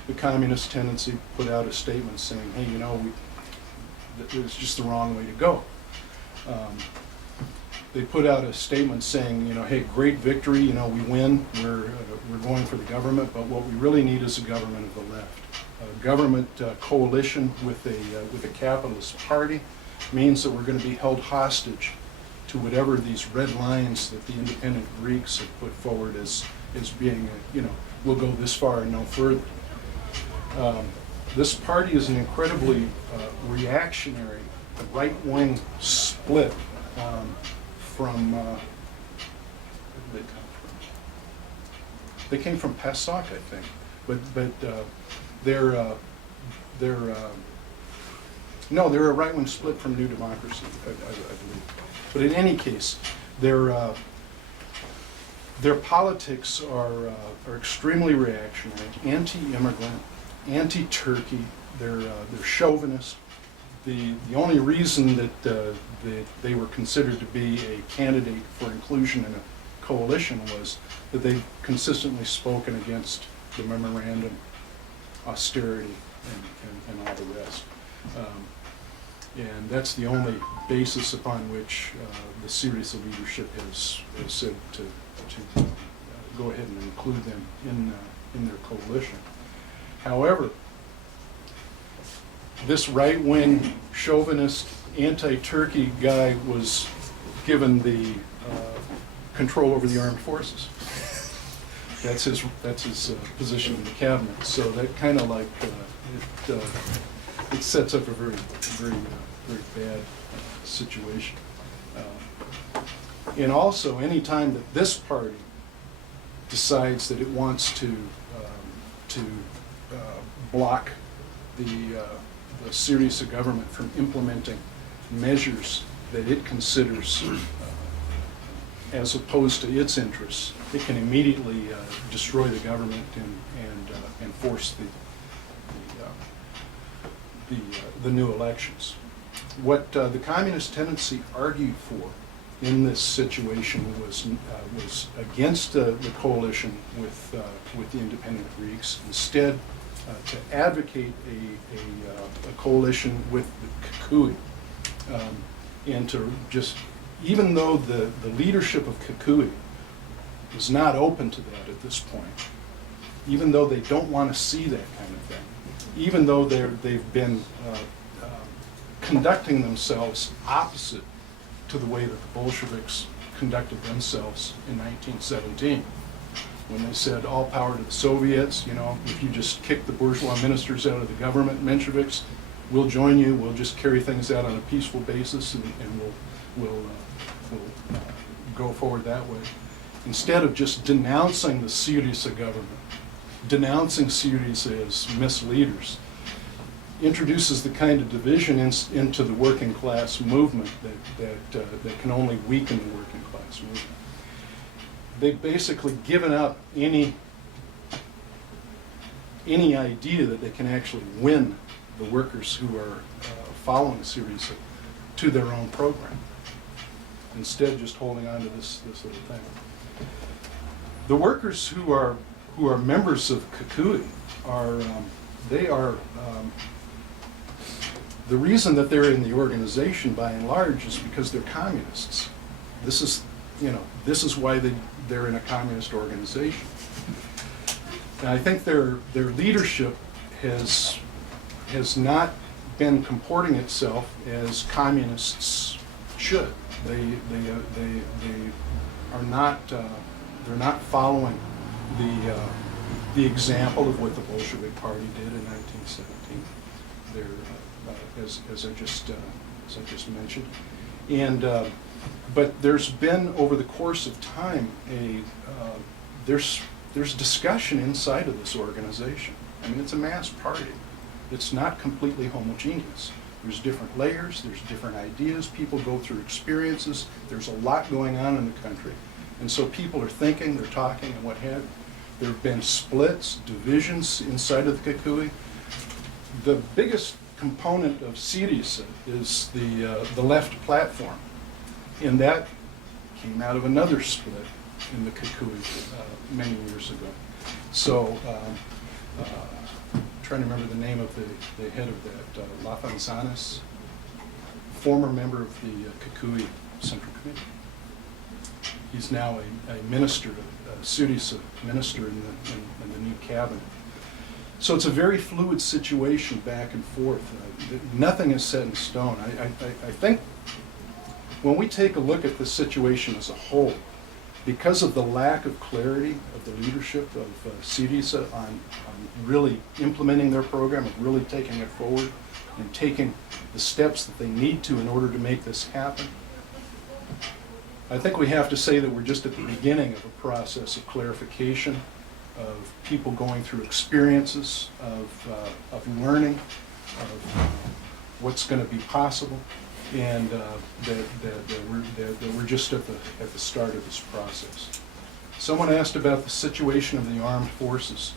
the Communist Tendency put out a statement saying, hey, it was just the wrong way to go. They put out a statement saying, hey, great victory, we win, we're we're going for the government, but what we really need is a government of the left. A government coalition with a capitalist party means that we're going to be held hostage to whatever these red lines that the independent Greeks have put forward as being, we'll go this far and no further. This party is an incredibly reactionary, right-wing split from, where did they come from? They came from Pasok, I think, but they're a right-wing split from New Democracy, I believe. But in any case, their politics are extremely reactionary, anti-immigrant, anti-Turkey. They're chauvinist. The only reason that they were considered to be a candidate for inclusion in a coalition was that they've consistently spoken against the memorandum, austerity, and all the rest. And that's the only basis upon which the Syriza leadership has said to go ahead and include them in their coalition. However, this right-wing chauvinist anti-Turkey guy was given the control over the armed forces. That's his position in the cabinet. So that kind of like it sets up a very bad situation. And also, any time that this party decides that it wants to block the Syriza government from implementing measures that it considers as opposed to its interests, it can immediately destroy the government and force the new elections. What the Communist Tendency argued for in this situation was against the coalition with the independent Greeks. Instead, to advocate a coalition with the Kikuyu, and to just, even though the leadership of Kikuyu is not open to that at this point, even though they don't want to see that kind of thing, even though they've been conducting themselves opposite to the way that the Bolsheviks conducted themselves in 1917, when they said all power to the Soviets, if you just kick the bourgeois ministers out of the government, Mensheviks, we'll join you, we'll just carry things out on a peaceful basis, and we'll go forward that way. Instead of just denouncing the Syriza government, denouncing Syriza as misleaders, introduces the kind of division into the working class movement that can only weaken the working class movement. They've basically given up any idea that they can actually win the workers who are following Syriza to their own program. Instead, just holding on to this little thing. The workers who are members of Kikuyu are the reason that they're in the organization by and large is because they're communists. This is why they're in a communist organization. And I think their leadership has not been comporting itself as communists should. They are not. They're not following the example of what the Bolshevik Party did in 1917. They're as I just mentioned, and but there's been over the course of time there's discussion inside of this organization. I mean, it's a mass party. It's not completely homogeneous. There's different layers. There's different ideas. People go through experiences. There's a lot going on in the country. And so people are thinking, they're talking, and what have you. There have been splits, divisions inside of the Kikuyu. The biggest component of Syriza is the left platform, and that came out of another split in the Kikuyu many years ago. So, trying to remember the name of the head of that, Lafanzanis, former member of the Kikuyu Central Committee. He's now a minister, a Syriza minister in the new cabinet. So it's a very fluid situation back and forth. Nothing is set in stone. I think when we take a look at the situation as a whole, because of the lack of clarity of the leadership of Syriza on really implementing their program, of really taking it forward and taking the steps that they need to in order to make this happen, I think we have to say that we're just at the beginning of a process of clarification, of people going through experiences, of learning, of what's going to be possible, and that we're just at the start of this process. Someone asked about the situation of the armed forces.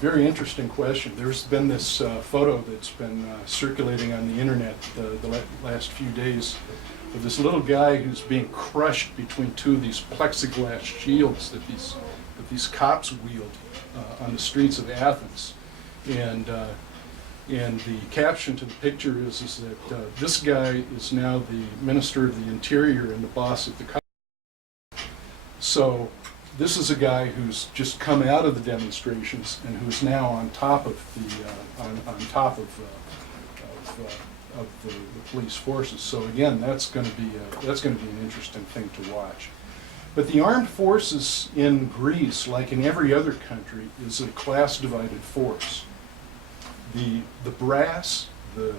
Very interesting question. There's been this photo that's been circulating on the internet the last few days of this little guy who's being crushed between two of these plexiglass shields that these cops wield on the streets of Athens. And the caption to the picture is that this guy is now the Minister of the Interior and the boss of the cops. So this is a guy who's just come out of the demonstrations and who's now on top of the police forces. So again, that's going to be an interesting thing to watch. But the armed forces in Greece, like in every other country, is a class-divided force. The brass, the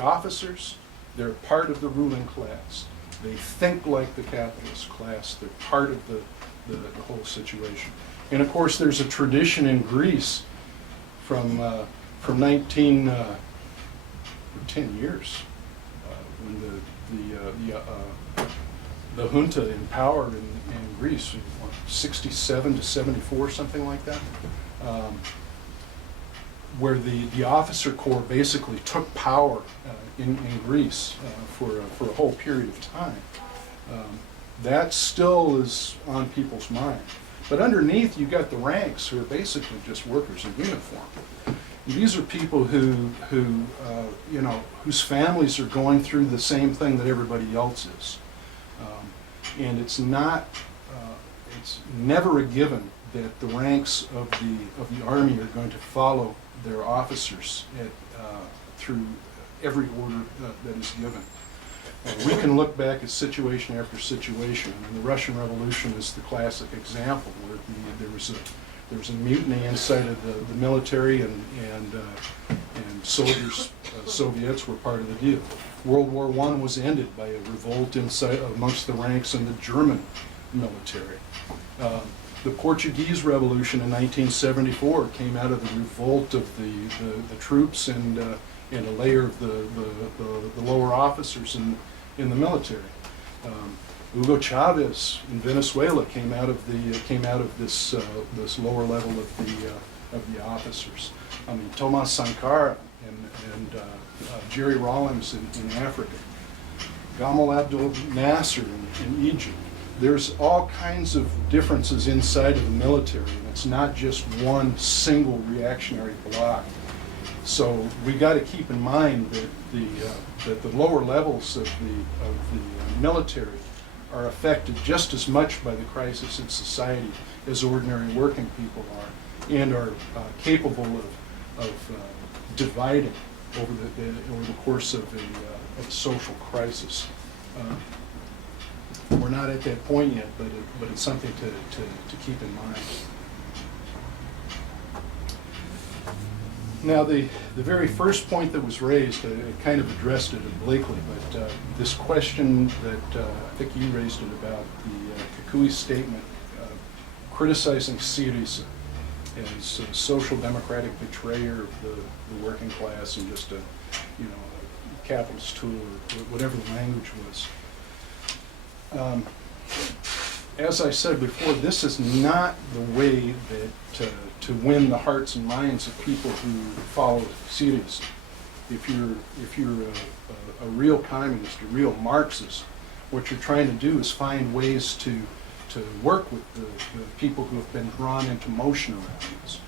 officers, they're part of the ruling class. They think like the capitalist class. They're part of the whole situation. And of course, there's a tradition in Greece from 10 years when the junta in power in Greece, 67 to 74, something like that, where the officer corps basically took power in Greece for a whole period of time. That still is on people's mind. But underneath, you've got the ranks who are basically just workers in uniform. These are people whose families are going through the same thing that everybody else is. And it's never a given that the ranks of the army are going to follow their officers through every order that is given. We can look back at situation after situation. I mean, the Russian Revolution is the classic example where there was a mutiny inside of the military, and soldiers, Soviets, were part of the deal. World War I was ended by a revolt amongst the ranks in the German military. The Portuguese Revolution in 1974 came out of the revolt of the troops and a layer of the lower officers in the military. Hugo Chavez in Venezuela came out of this lower level of the officers. I mean, Thomas Sankara and Jerry Rawlings in Africa, Gamal Abdel Nasser in Egypt. There's all kinds of differences inside of the military, and it's not just one single reactionary bloc. So we got to keep in mind that the lower levels of the military are affected just as much by the crisis in society as ordinary working people are, and are capable of dividing over the course of a social crisis. We're not at that point yet, but it's something to keep in mind. Now, the very first point that was raised, I kind of addressed it obliquely, but this question that I think you raised it about the Kukui statement criticizing Syriza as a social democratic betrayer of the working class and just a capitalist tool, or whatever the language was. As I said before, this is not the way that to win the hearts and minds of people who follow Syriza. If you're a real communist, a real Marxist, what you're trying to do is find ways to work with the people who have been drawn into motion around this.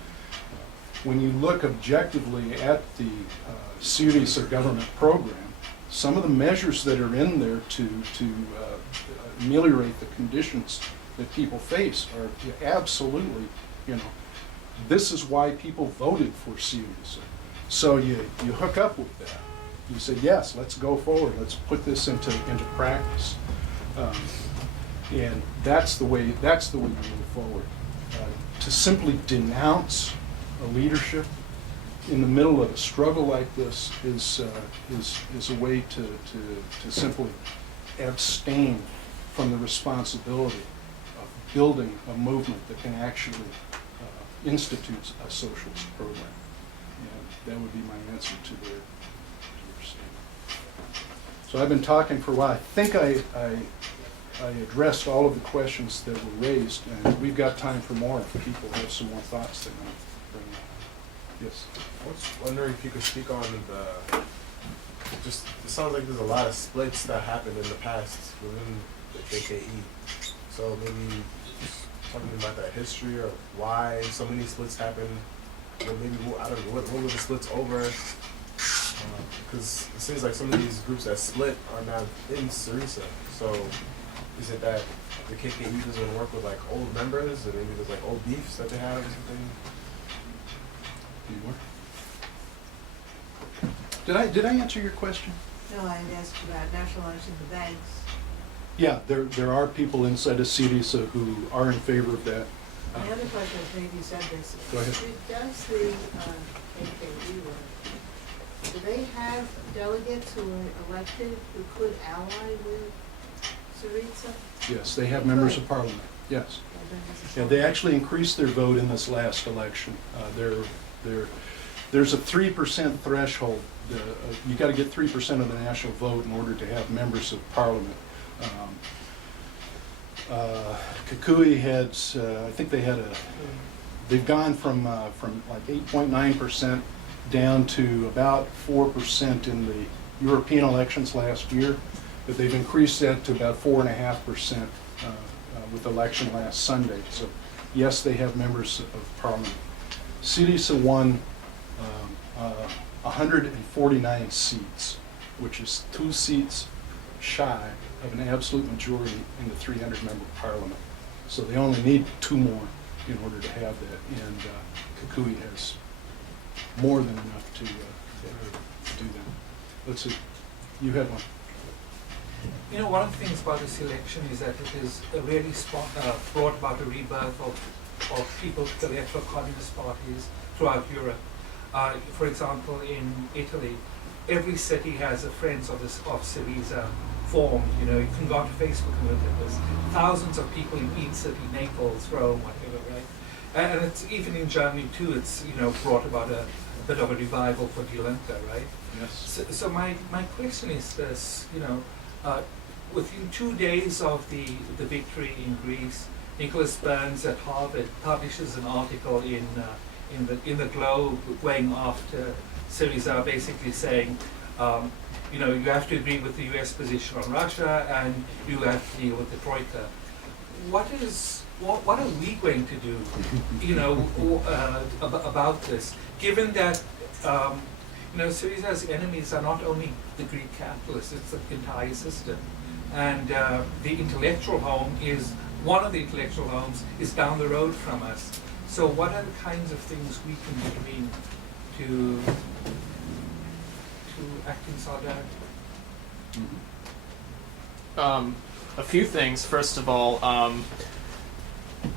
When you look objectively at the Syriza government program, some of the measures that are in there to ameliorate the conditions that people face are absolutely, this is why people voted for Syriza. So you hook up with that. You say, yes, let's go forward. Let's put this into practice. And that's the way you move forward. To simply denounce a leadership in the middle of a struggle like this is a way to simply abstain from the responsibility of building a movement that can actually institute a socialist program. And that would be my answer to your statement. So I've been talking for a while. I think I addressed all of the questions that were raised, and we've got time for more if people have some more thoughts they want to bring up. Yes? I was wondering if you could speak on it sounds like there's a lot of splits that happened in the past within the KKE. So maybe just talking about that history or why so many splits happened, or maybe, I don't know, what were the splits over? Because it seems like some of these groups that split are now in Syriza. So is it that the KKE doesn't work with like old members, or maybe there's like old beefs that they have or something? Did I answer your question? No, I had asked about nationalizing the banks. Yeah, there are people inside of Syriza who are in favor of that. My other question is, maybe you said this. Go ahead. Does the KKE work? Do they have delegates who are elected who could ally with Syriza? Yes, they have members of parliament, yes. Yeah, they actually increased their vote in this last election. There's a 3% threshold. You got to get 3% of the national vote in order to have members of parliament. Kukui had, I think they've gone from like 8.9% down to about 4% in the European elections last year, but they've increased that to about 4.5% with the election last Sunday. So yes, they have members of parliament. Syriza won 149 seats, which is 2 seats shy of an absolute majority in the 300-member parliament. So they only need 2 more in order to have that, and Kukui has more than enough to do that. Let's see. You had one. You know, one of the things about this election is that it has really brought about a rebirth of people's electoral communist parties throughout Europe. For example, in Italy, every city has a Friends of Syriza formed. You know, you can go onto Facebook and look at this. Thousands of people in each city, Naples, Rome, whatever, right? And it's even in Germany too. It's brought about a bit of a revival for Die Linke, right? Yes. So my question is this. Within 2 days of the victory in Greece, Nicholas Burns at Harvard publishes an article in the Globe going after Syriza, basically saying, you have to agree with the U.S. position on Russia, and you have to deal with the Troika. What are we going to do, about this? Given that, Syriza's enemies are not only the Greek capitalists; it's the entire system. And the intellectual home one of the intellectual homes is down the road from us. So what are the kinds of things we can be doing to act in solidarity? A few things. First of all,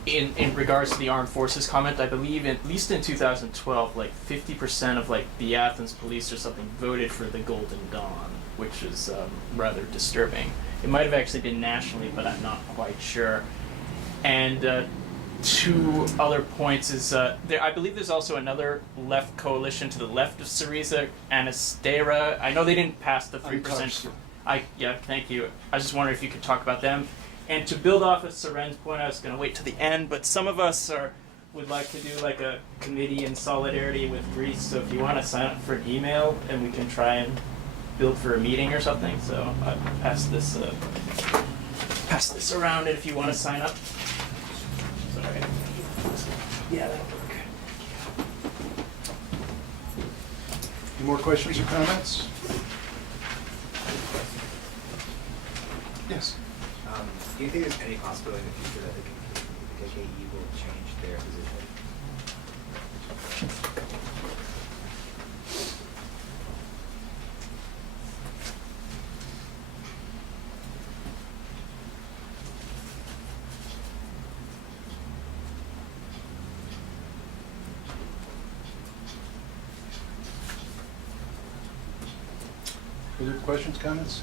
in regards to the armed forces comment, I believe at least in 2012, like 50% of the Athens police or something voted for the Golden Dawn, which is rather disturbing. It might have actually been nationally, but I'm not quite sure. And 2 other points is I believe there's also another left coalition to the left of Syriza, Anastera. I know they didn't pass the 3%. Yeah, thank you. I just wondered if you could talk about them. And to build off of Soren's point, I was going to wait to the end, but some of us would like to do like a committee in solidarity with Greece. So if you want to sign up for an email, and we can try and build for a meeting or something. So I pass this around if you want to sign up. Sorry. Yeah, that'll work. Any more questions or comments? Yes. Do you think there's any possibility in the future that the KKE will change their position? Further questions, comments?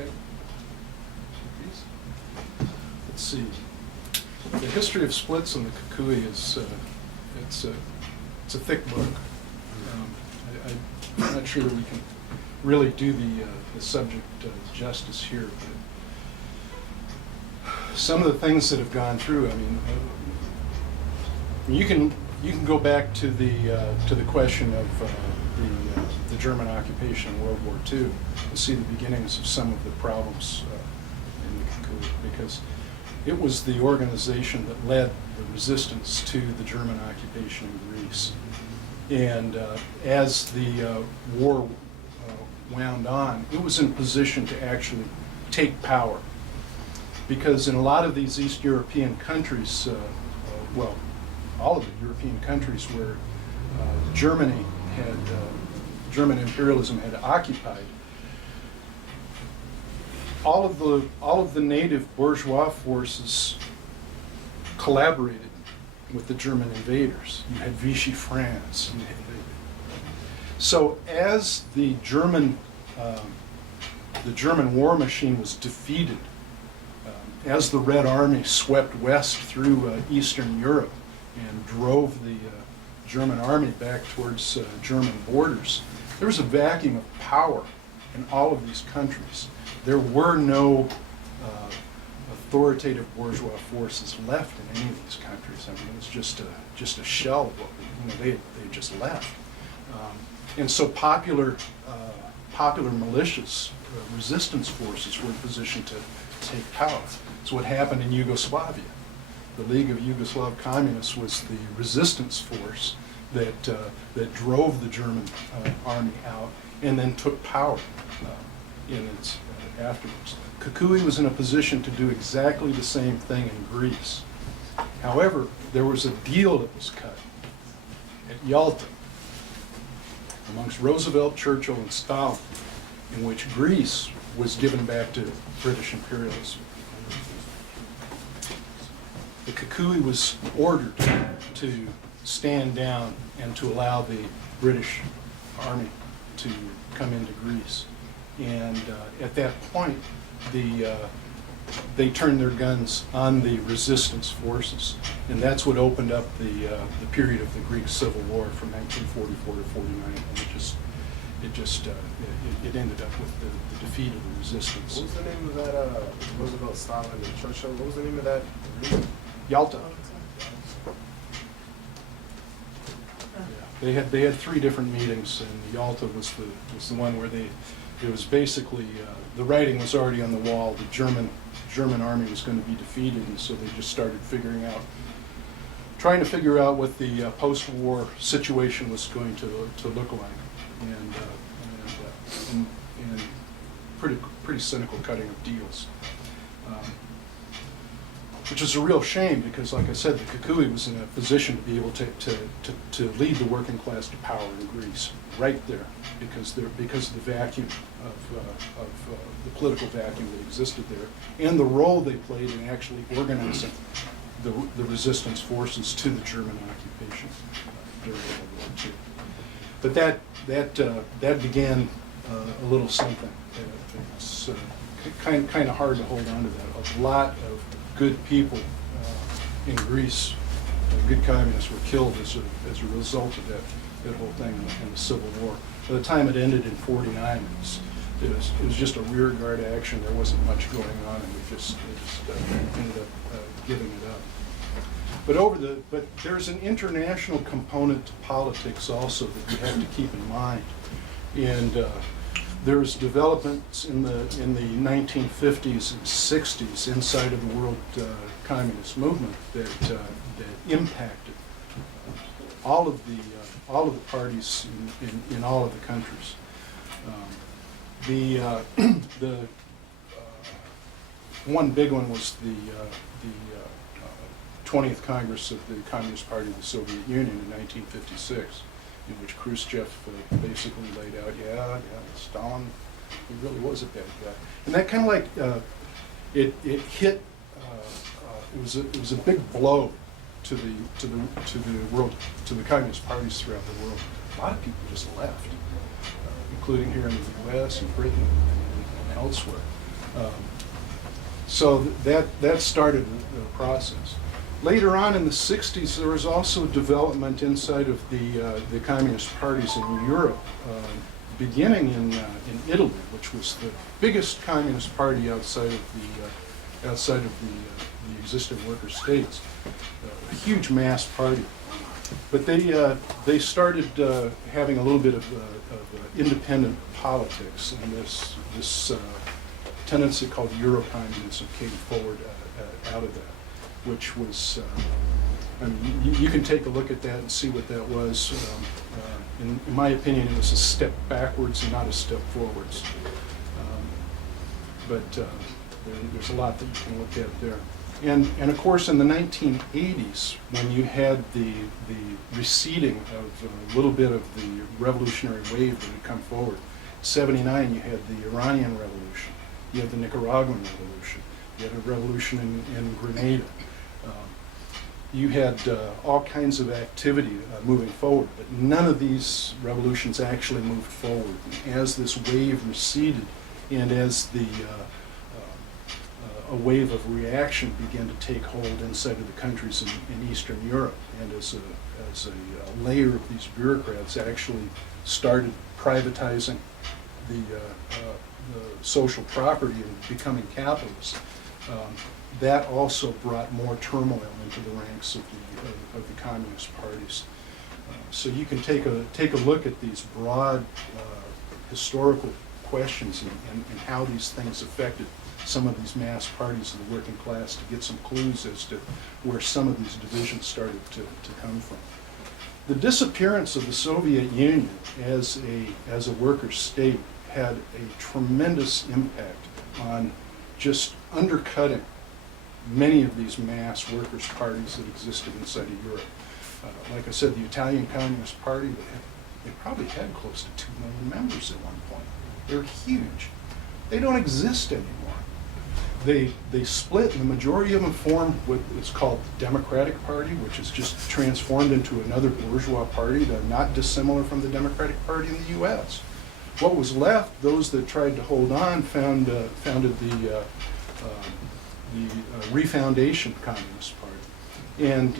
Okay. Please. Let's see. The history of splits in the Kukui is it's a thick book. I'm not sure that we can really do the subject justice here, but some of the things that have gone through. I mean, you can go back to the question of the German occupation in World War II to see the beginnings of some of the problems in the Kukui, because it was the organization that led the resistance to the German occupation in Greece. And as the war wound on, it was in a position to actually take power. Because in a lot of these East European countries, well, all of the European countries where German imperialism had occupied, all of the native bourgeois forces collaborated with the German invaders. You had Vichy France. So as the German war machine was defeated, as the Red Army swept west through Eastern Europe and drove the German army back towards German borders, there was a vacuum of power in all of these countries. There were no authoritative bourgeois forces left in any of these countries. I mean, it was just a shell of what they just left. And so popular militias, resistance forces were in position to take power. It's what happened in Yugoslavia. The League of Yugoslav Communists was the resistance force that drove the German army out and then took power in its afterwards. Kukui was in a position to do exactly the same thing in Greece. However, there was a deal that was cut at Yalta amongst Roosevelt, Churchill, and Stalin, in which Greece was given back to British imperialism. The Kukui was ordered to stand down and to allow the British army to come into Greece. And at that point, they turned their guns on the resistance forces, and that's what opened up the period of the Greek Civil War from 1944 to 49. And it ended up with the defeat of the resistance. What was the name of that, Roosevelt, Stalin, and Churchill? What was the name of that agreement? Yalta. Yeah. They had three different meetings, and Yalta was the one where it was basically the writing was already on the wall. The German army was going to be defeated, and so they just started trying to figure out what the post-war situation was going to look like, and pretty cynical cutting of deals. Which is a real shame because, like I said, the Kukui was in a position to be able to lead the working class to power in Greece, right there, because of the vacuum of the political vacuum that existed there, and the role they played in actually organizing the resistance forces to the German occupation during World War II. But that began a little something. It's kind of hard to hold on to that. A lot of good people in Greece, good communists, were killed as a result of that whole thing in the Civil War. By the time it ended in '49, it was just a rearguard action. There wasn't much going on, and they just ended up giving it up. But there's an international component to politics also that you have to keep in mind, and there's developments in the 1950s and 60s inside of the world communist movement that impacted all of the parties in all of the countries. The one big one was the 20th Congress of the Communist Party of the Soviet Union in 1956, in which Khrushchev basically laid out, yeah, Stalin, he really was a bad guy, and that kind of like it hit. It was a big blow to the world, to the communist parties throughout the world. A lot of people just left, including here in the U.S. and Britain and elsewhere. So that started the process. Later on in the 60s, there was also development inside of the communist parties in Europe, beginning in Italy, which was the biggest communist party outside of the existing worker states, a huge mass party. But they started having a little bit of independent politics, and this tendency called Eurocommunism came forward out of that, which was, I mean, you can take a look at that and see what that was. In my opinion, it was a step backwards and not a step forwards. There's a lot that you can look at there. And of course, in the 1980s, when you had the receding of a little bit of the revolutionary wave that had come forward, 79, you had the Iranian Revolution, you had the Nicaraguan Revolution, you had a revolution in Grenada. You had all kinds of activity moving forward, but none of these revolutions actually moved forward. And as this wave receded, and as a wave of reaction began to take hold inside of the countries in Eastern Europe, and as a layer of these bureaucrats actually started privatizing the social property and becoming capitalists, that also brought more turmoil into the ranks of the communist parties. So you can take a look at these broad historical questions and how these things affected some of these mass parties of the working class to get some clues as to where some of these divisions started to come from. The disappearance of the Soviet Union as a worker state had a tremendous impact on just undercutting many of these mass workers' parties that existed inside of Europe. Like I said, the Italian Communist Party, they probably had close to 2 million members at one point. They're huge. They don't exist anymore. They split, and the majority of them formed what is called the Democratic Party, which is just transformed into another bourgeois party, not dissimilar from the Democratic Party in the U.S. What was left, those that tried to hold on, founded the Refoundation Communist Party, and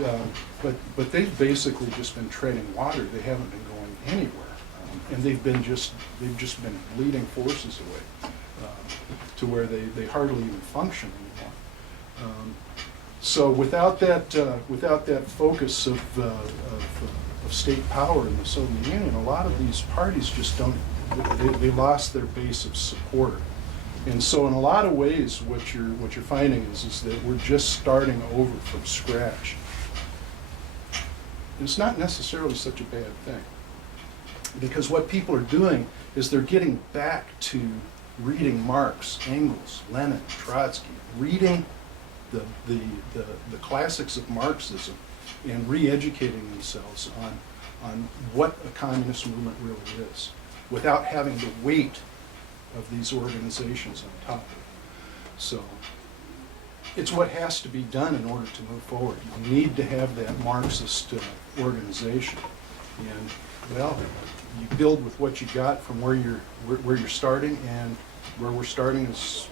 but they've basically just been treading water. They haven't been going anywhere, and they've just been bleeding forces away to where they hardly even function anymore. So without that focus of state power in the Soviet Union, a lot of these parties just don't. They lost their base of support. And so in a lot of ways, what you're finding is that we're just starting over from scratch. And it's not necessarily such a bad thing, because what people are doing is they're getting back to reading Marx, Engels, Lenin, Trotsky, reading the classics of Marxism, and re-educating themselves on what a communist movement really is, without having the weight of these organizations on top of it. So it's what has to be done in order to move forward. You need to have that Marxist organization, and well, you build with what you got from where you're starting, and where we're starting is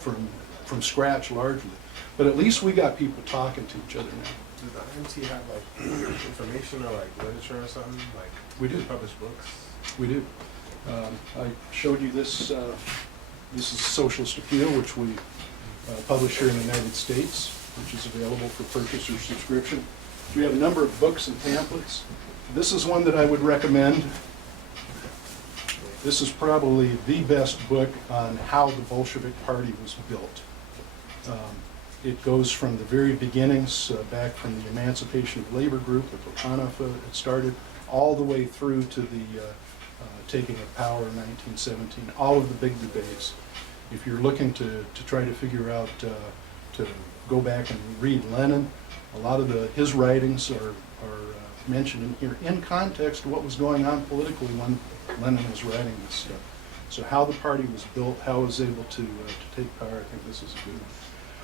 from scratch largely. But at least we got people talking to each other now. Does the IMT have like information or like literature or something? Like We do. Published books? We do. I showed you this. This is Socialist Appeal, which we publish here in the United States, which is available for purchase or subscription. We have a number of books and pamphlets. This is one that I would recommend. This is probably the best book on how the Bolshevik Party was built. It goes from the very beginnings, back from the Emancipation of Labor Group, the Plekhanov it started, all the way through to taking of power in 1917, all of the big debates. If you're looking to try to figure out, to go back and read Lenin, a lot of his writings are mentioned in here in context of what was going on politically when Lenin was writing this stuff. So how the party was built, how it was able to take power, I think this is a good one.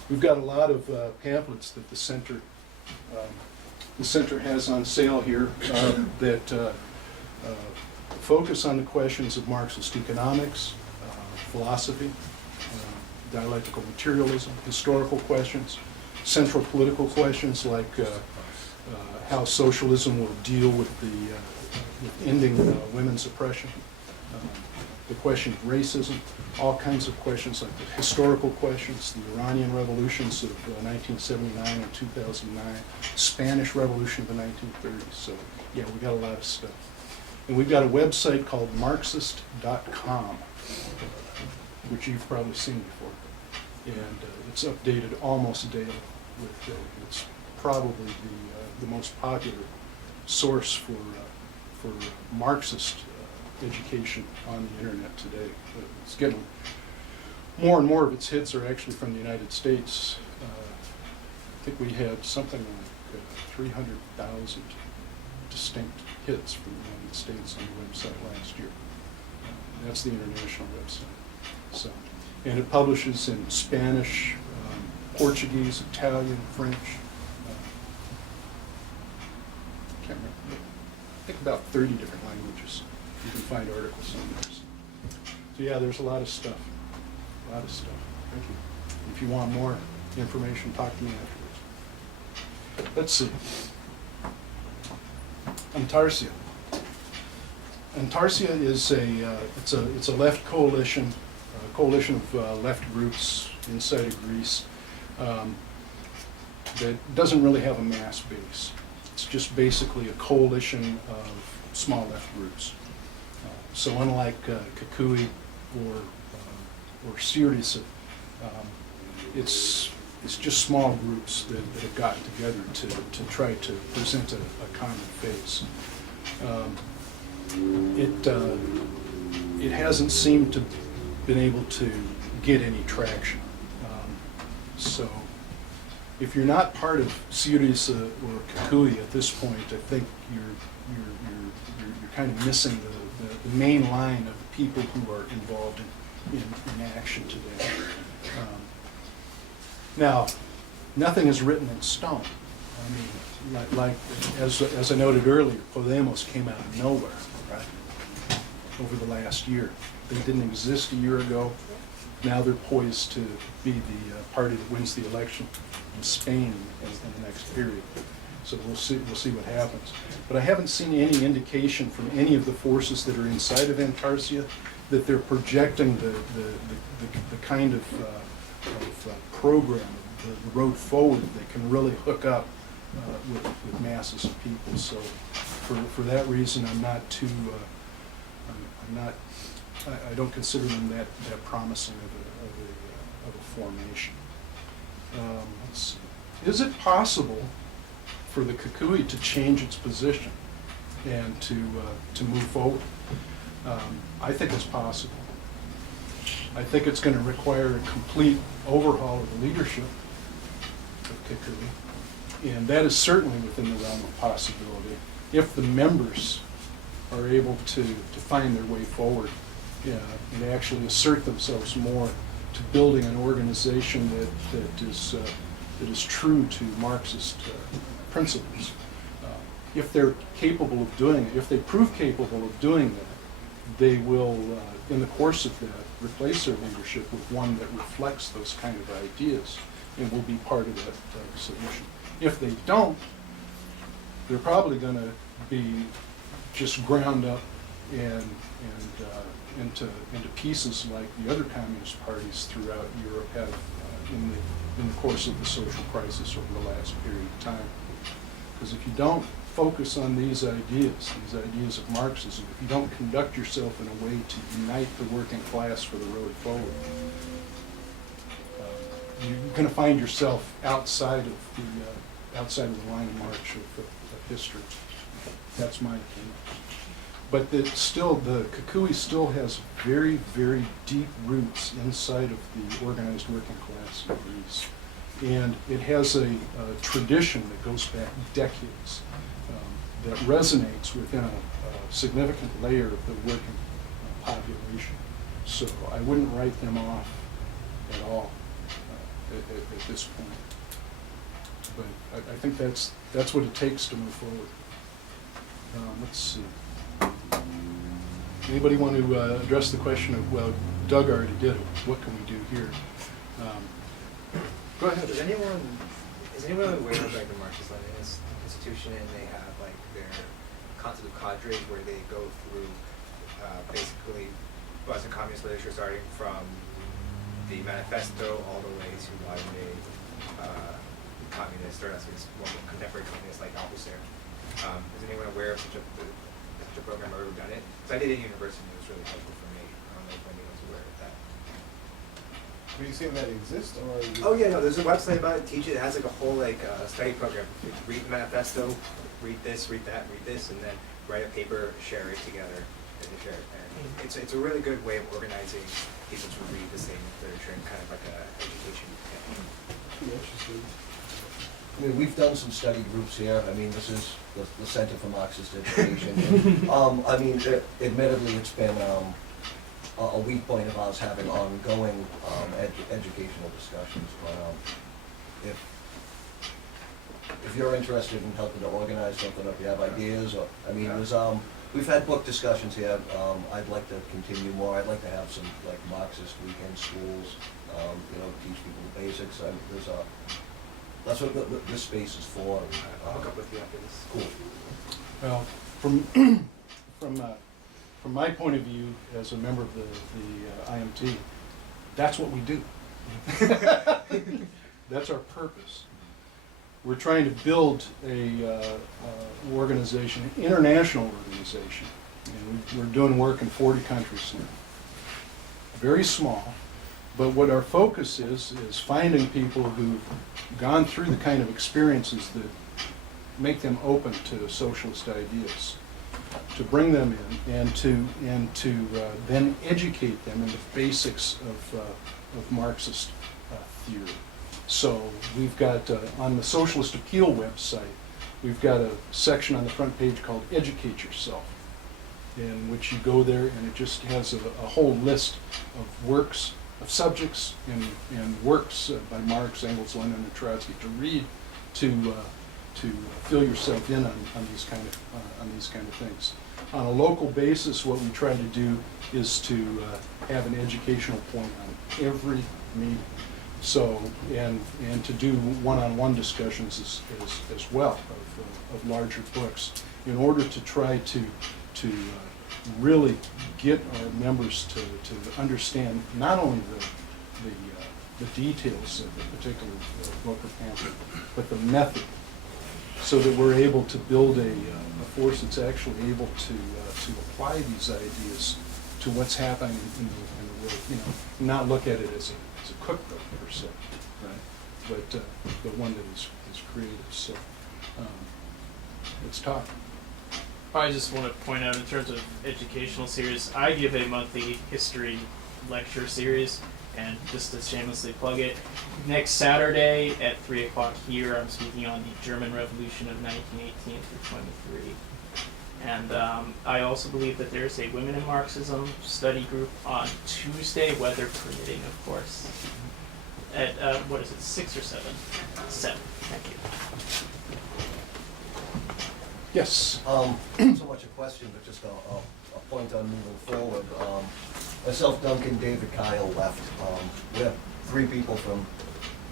We've got a lot of pamphlets that the center has on sale here that focus on the questions of Marxist economics, philosophy, dialectical materialism, historical questions, central political questions like how socialism will deal with with ending women's oppression, the question of racism, all kinds of questions like the historical questions, the Iranian revolutions of 1979 and 2009, Spanish Revolution of the 1930s. So yeah, we got a lot of stuff. And we've got a website called Marxist.com, which you've probably seen before. And it's updated almost daily. It's probably the most popular source for Marxist education on the internet today. It's getting more and more of its hits are actually from the United States. I think we had something like 300,000 distinct hits from the United States on the website last year. That's the international website. So, and it publishes in Spanish, Portuguese, Italian, French. Can't remember. I think about 30 different languages. You can find articles on there. So yeah, there's a lot of stuff. A lot of stuff. Thank you. If you want more information, talk to me afterwards. Let's see. Antarcia. Antarcia is it's a left coalition, coalition of left groups inside of Greece that doesn't really have a mass base. It's just basically a coalition of small left groups. So unlike Kukui or Syriza, it's just small groups that have gotten together to try to present a common face. It hasn't seemed to been able to get any traction. So if you're not part of Syriza or Kukui at this point, I think you're kind of missing the main line of the people who are involved in action today. Now, nothing is written in stone. I mean, like as I noted earlier, Podemos came out of nowhere, right? Over the last year, they didn't exist a year ago. Now they're poised to be the party that wins the election in Spain in the next period. So we'll see what happens. But I haven't seen any indication from any of the forces that are inside of Antarcia that they're projecting the kind of program, the road forward that can really hook up with masses of people. So for that reason, I'm not too, I don't consider them that promising of a formation. Let's see. Is it possible for the Kukui to change its position and to move forward? I think it's possible. I think it's going to require a complete overhaul of the leadership of Kukui, and that is certainly within the realm of possibility if the members are able to find their way forward and actually assert themselves more to building an organization that is true to Marxist principles. If they're capable of doing it, if they prove capable of doing that, they will, in the course of that, replace their leadership with one that reflects those kind of ideas and will be part of that solution. If they don't, they're probably going to be just ground up and into pieces like the other communist parties throughout Europe have in the course of the social crisis over the last period of time. Because if you don't focus on these ideas of Marxism, if you don't conduct yourself in a way to unite the working class for the road forward, you're going to find yourself outside of the line of march of history. That's my opinion. but the Kukui still has very, very deep roots inside of the organized working class in Greece. And it has a tradition that goes back decades that resonates within a significant layer of the working population. So I wouldn't write them off at all at this point. But I think that's what it takes to move forward. Let's see. Anybody want to address the question of, well, Doug already did it, what can we do here? Go ahead. Is anyone aware of like the Marxist-Leninist institution, and they have like their concept of cadres where they go through basically Russian communist literature starting from the manifesto all the way to modern day communist, or that's more contemporary communists like Althusser. Is anyone aware of such a program or ever done it? Because I did it at university, and it was really helpful for me. I don't know if anyone's aware of that. Are you saying that exists, or? Oh yeah, no, there's a website about it, teach it. It has like a whole like study program. You read the manifesto, read this, read that, read this, and then write a paper, share it together, and they share it. And it's a really good way of organizing people to read the same literature and kind of like a education campaign. Interesting. I mean, we've done some study groups here. I mean, this is the Center for Marxist Education. I mean, admittedly, it's been a weak point of ours having ongoing educational discussions. But if you're interested in helping to organize something, if you have ideas, or I mean, there's we've had book discussions here. I'd like to continue more. I'd like to have some like Marxist weekend schools. You know, teach people the basics. I mean, there's that's what this space is for. I'll hook up with you after this. Cool. Well, from my point of view as a member of the IMT, that's what we do. That's our purpose. We're trying to build a organization, an international organization, and we're doing work in 40 countries now. Very small, but what our focus is finding people who've gone through the kind of experiences that make them open to socialist ideas, to bring them in and to then educate them in the basics of Marxist theory. So we've got on the Socialist Appeal website, we've got a section on the front page called Educate Yourself, in which you go there and it just has a whole list of works, of subjects and works by Marx, Engels, Lenin, and Trotsky to read, to fill yourself in on these kind of things. On a local basis, what we try to do is to have an educational point on every meeting. So, and to do one-on-one discussions as well of larger books, in order to try to really get our members to understand not only the details of the particular book or pamphlet, but the method, so that we're able to build a force that's actually able to apply these ideas to what's happening in the world. You know, not look at it as a cookbook per se, right? But one that is creative. So let's talk. I just want to point out, in terms of educational series, I give a monthly history lecture series, and just to shamelessly plug it, next Saturday at 3 o'clock here, I'm speaking on the German Revolution of 1918 through 23. And I also believe that there's a Women in Marxism study group on Tuesday, weather permitting, of course, at, 6 or 7? 7, thank you. Yes. So much a question, but just a point on moving forward. Myself, Duncan, David, Kyle left. We have 3 people from,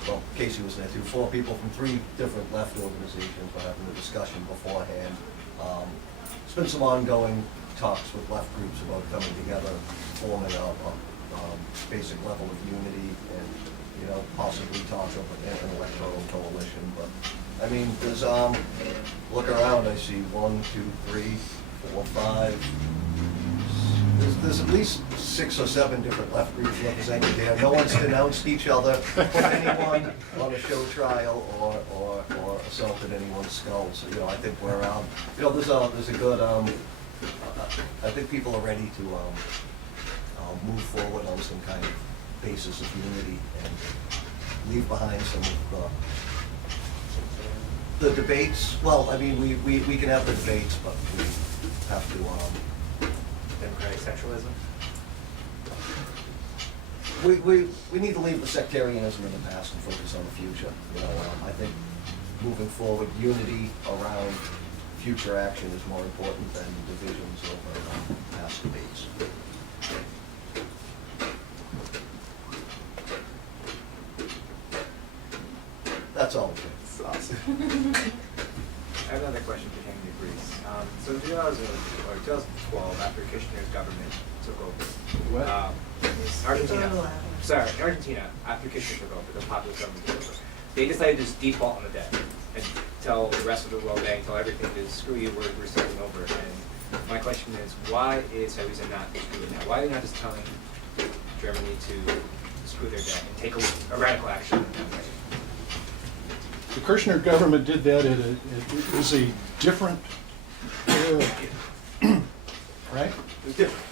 well, Casey was there too, 4 people from 3 different left organizations. We're having a discussion beforehand. There's been some ongoing talks with left groups about coming together, forming a basic level of unity, and possibly talk of an electoral coalition. But I mean, there's look around. I see 1, 2, 3, 4, 5. There's at least 6 or 7 different left groups represented there. No one's denounced each other, put anyone on a show trial, or assaulted anyone's skull. So I think we're there's a good I think people are ready to move forward on some kind of basis of unity and leave behind some of the debates. Well, I mean, we can have the debates, but we have to, Democratic centralism. we need to leave the sectarianism in the past and focus on the future. You know, I think moving forward, unity around future action is more important than divisions over past debates. That's all. That's awesome. I have another question pertaining to Greece. So in 2012, after Kirchner's government took over, What? Argentina. Sorry, Argentina. After Kirchner took over, the populist government took over. They decided to just default on the debt and tell the rest of the World Bank, tell everything to screw you. We're starting over. And my question is, why is Syriza not doing that? Why are they not just telling Germany to screw their debt and take a radical action in that way? The Kirchner government did that at it was a different era, right? It was different.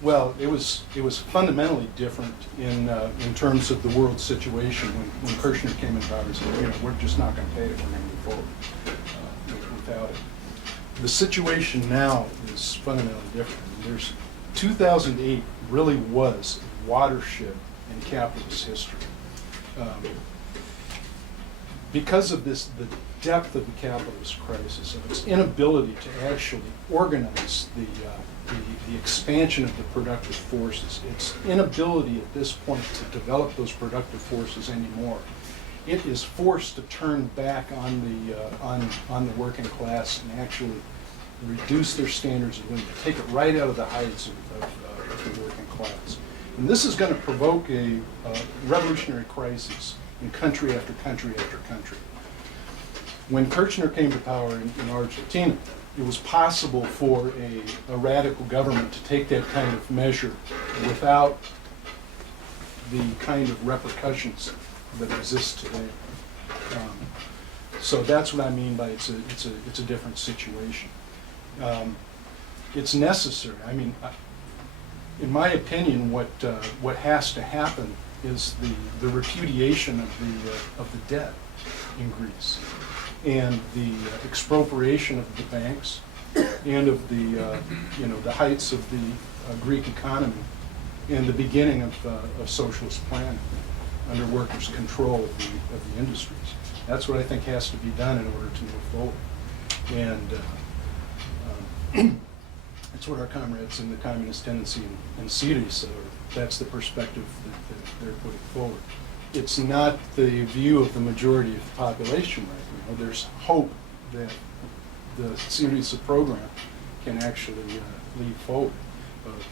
Well, it was fundamentally different in terms of the world situation when Kirchner came in power and said, you know, we're just not going to pay it, we're going to move forward without it. The situation now is fundamentally different. There's 2008 really was a watershed in capitalist history. Because of this, the depth of the capitalist crisis, of its inability to actually organize the expansion of the productive forces, its inability at this point to develop those productive forces anymore, it is forced to turn back on the working class and actually reduce their standards of living, take it right out of the heights of the working class. And this is going to provoke a revolutionary crisis in country after country after country. When Kirchner came to power in Argentina, it was possible for a radical government to take that kind of measure without the kind of repercussions that exist today. So that's what I mean by it's a different situation. It's necessary. I mean, in my opinion, what has to happen is the repudiation of the debt in Greece, and the expropriation of the banks, and of the heights of the Greek economy, and the beginning of socialist planning under workers' control of the industries. That's what I think has to be done in order to move forward. And that's what our comrades in the Communist Tendency and Syriza, that's the perspective that they're putting forward. It's not the view of the majority of the population right now. There's hope that the Syriza program can actually lead forward.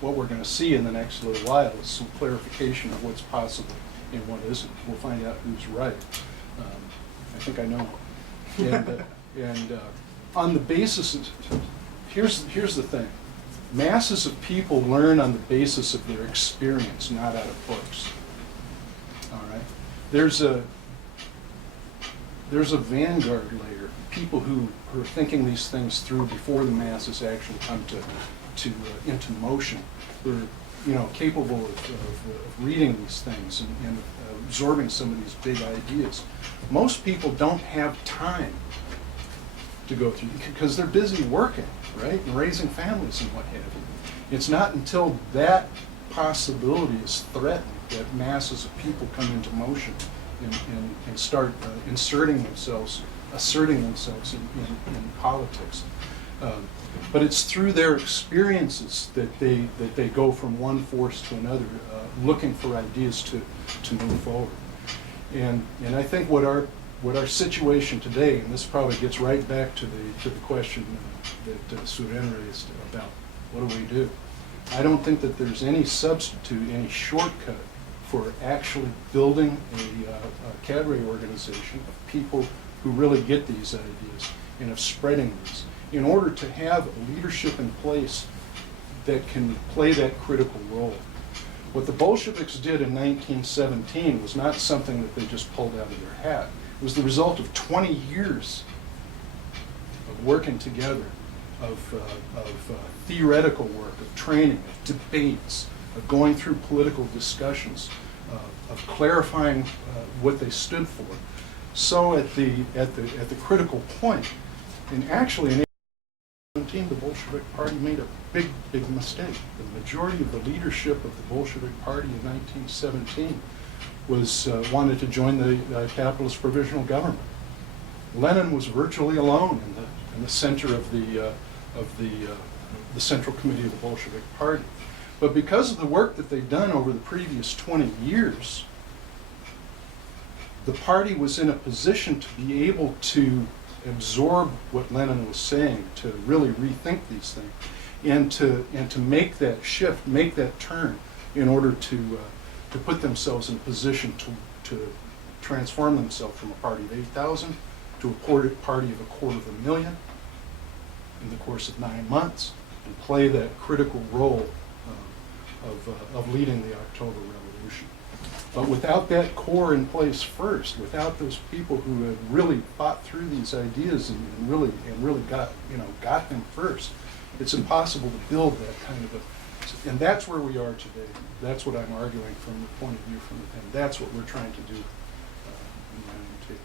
What we're going to see in the next little while is some clarification of what's possible and what isn't. We'll find out who's right. I think I know. And on the basis of, here's the thing. Masses of people learn on the basis of their experience, not out of books. All right? There's a vanguard layer, people who are thinking these things through before the masses actually come into motion. They're capable of reading these things and absorbing some of these big ideas. Most people don't have time to go through because they're busy working, right, and raising families and what have you. It's not until that possibility is threatened that masses of people come into motion and start asserting themselves in politics. But it's through their experiences that they go from one force to another, looking for ideas to move forward. And I think what our situation today, and this probably gets right back to the question that Suren raised about what do we do? I don't think that there's any substitute, any shortcut for actually building a cadre organization of people who really get these ideas and of spreading these in order to have a leadership in place that can play that critical role. What the Bolsheviks did in 1917 was not something that they just pulled out of their hat. It was the result of 20 years of working together theoretical work, of training, of debates, of going through political discussions, of clarifying what they stood for. So at the critical point, and actually in 1817, the Bolshevik Party made a big mistake. The majority of the leadership of the Bolshevik Party in 1917 was wanted to join the capitalist provisional government. Lenin was virtually alone in the center of the Central Committee of the Bolshevik Party. But because of the work that they'd done over the previous 20 years, the party was in a position to be able to absorb what Lenin was saying, to really rethink these things, and to make that shift, make that turn, in order to put themselves in a position to transform themselves from a party of 8,000 to a party of 250,000 in the course of 9 months, and play that critical role of leading the October Revolution. But without that core in place first, without those people who had really fought through these ideas and really got them first, it's impossible to build that kind of a. And that's where we are today. That's what I'm arguing from the point of view from the thing. That's what we're trying to do in my own take.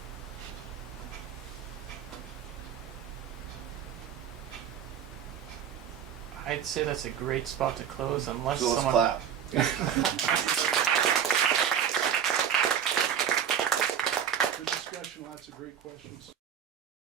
I'd say that's a great spot to close, unless So let's someone. clap. Good discussion, lots of great questions.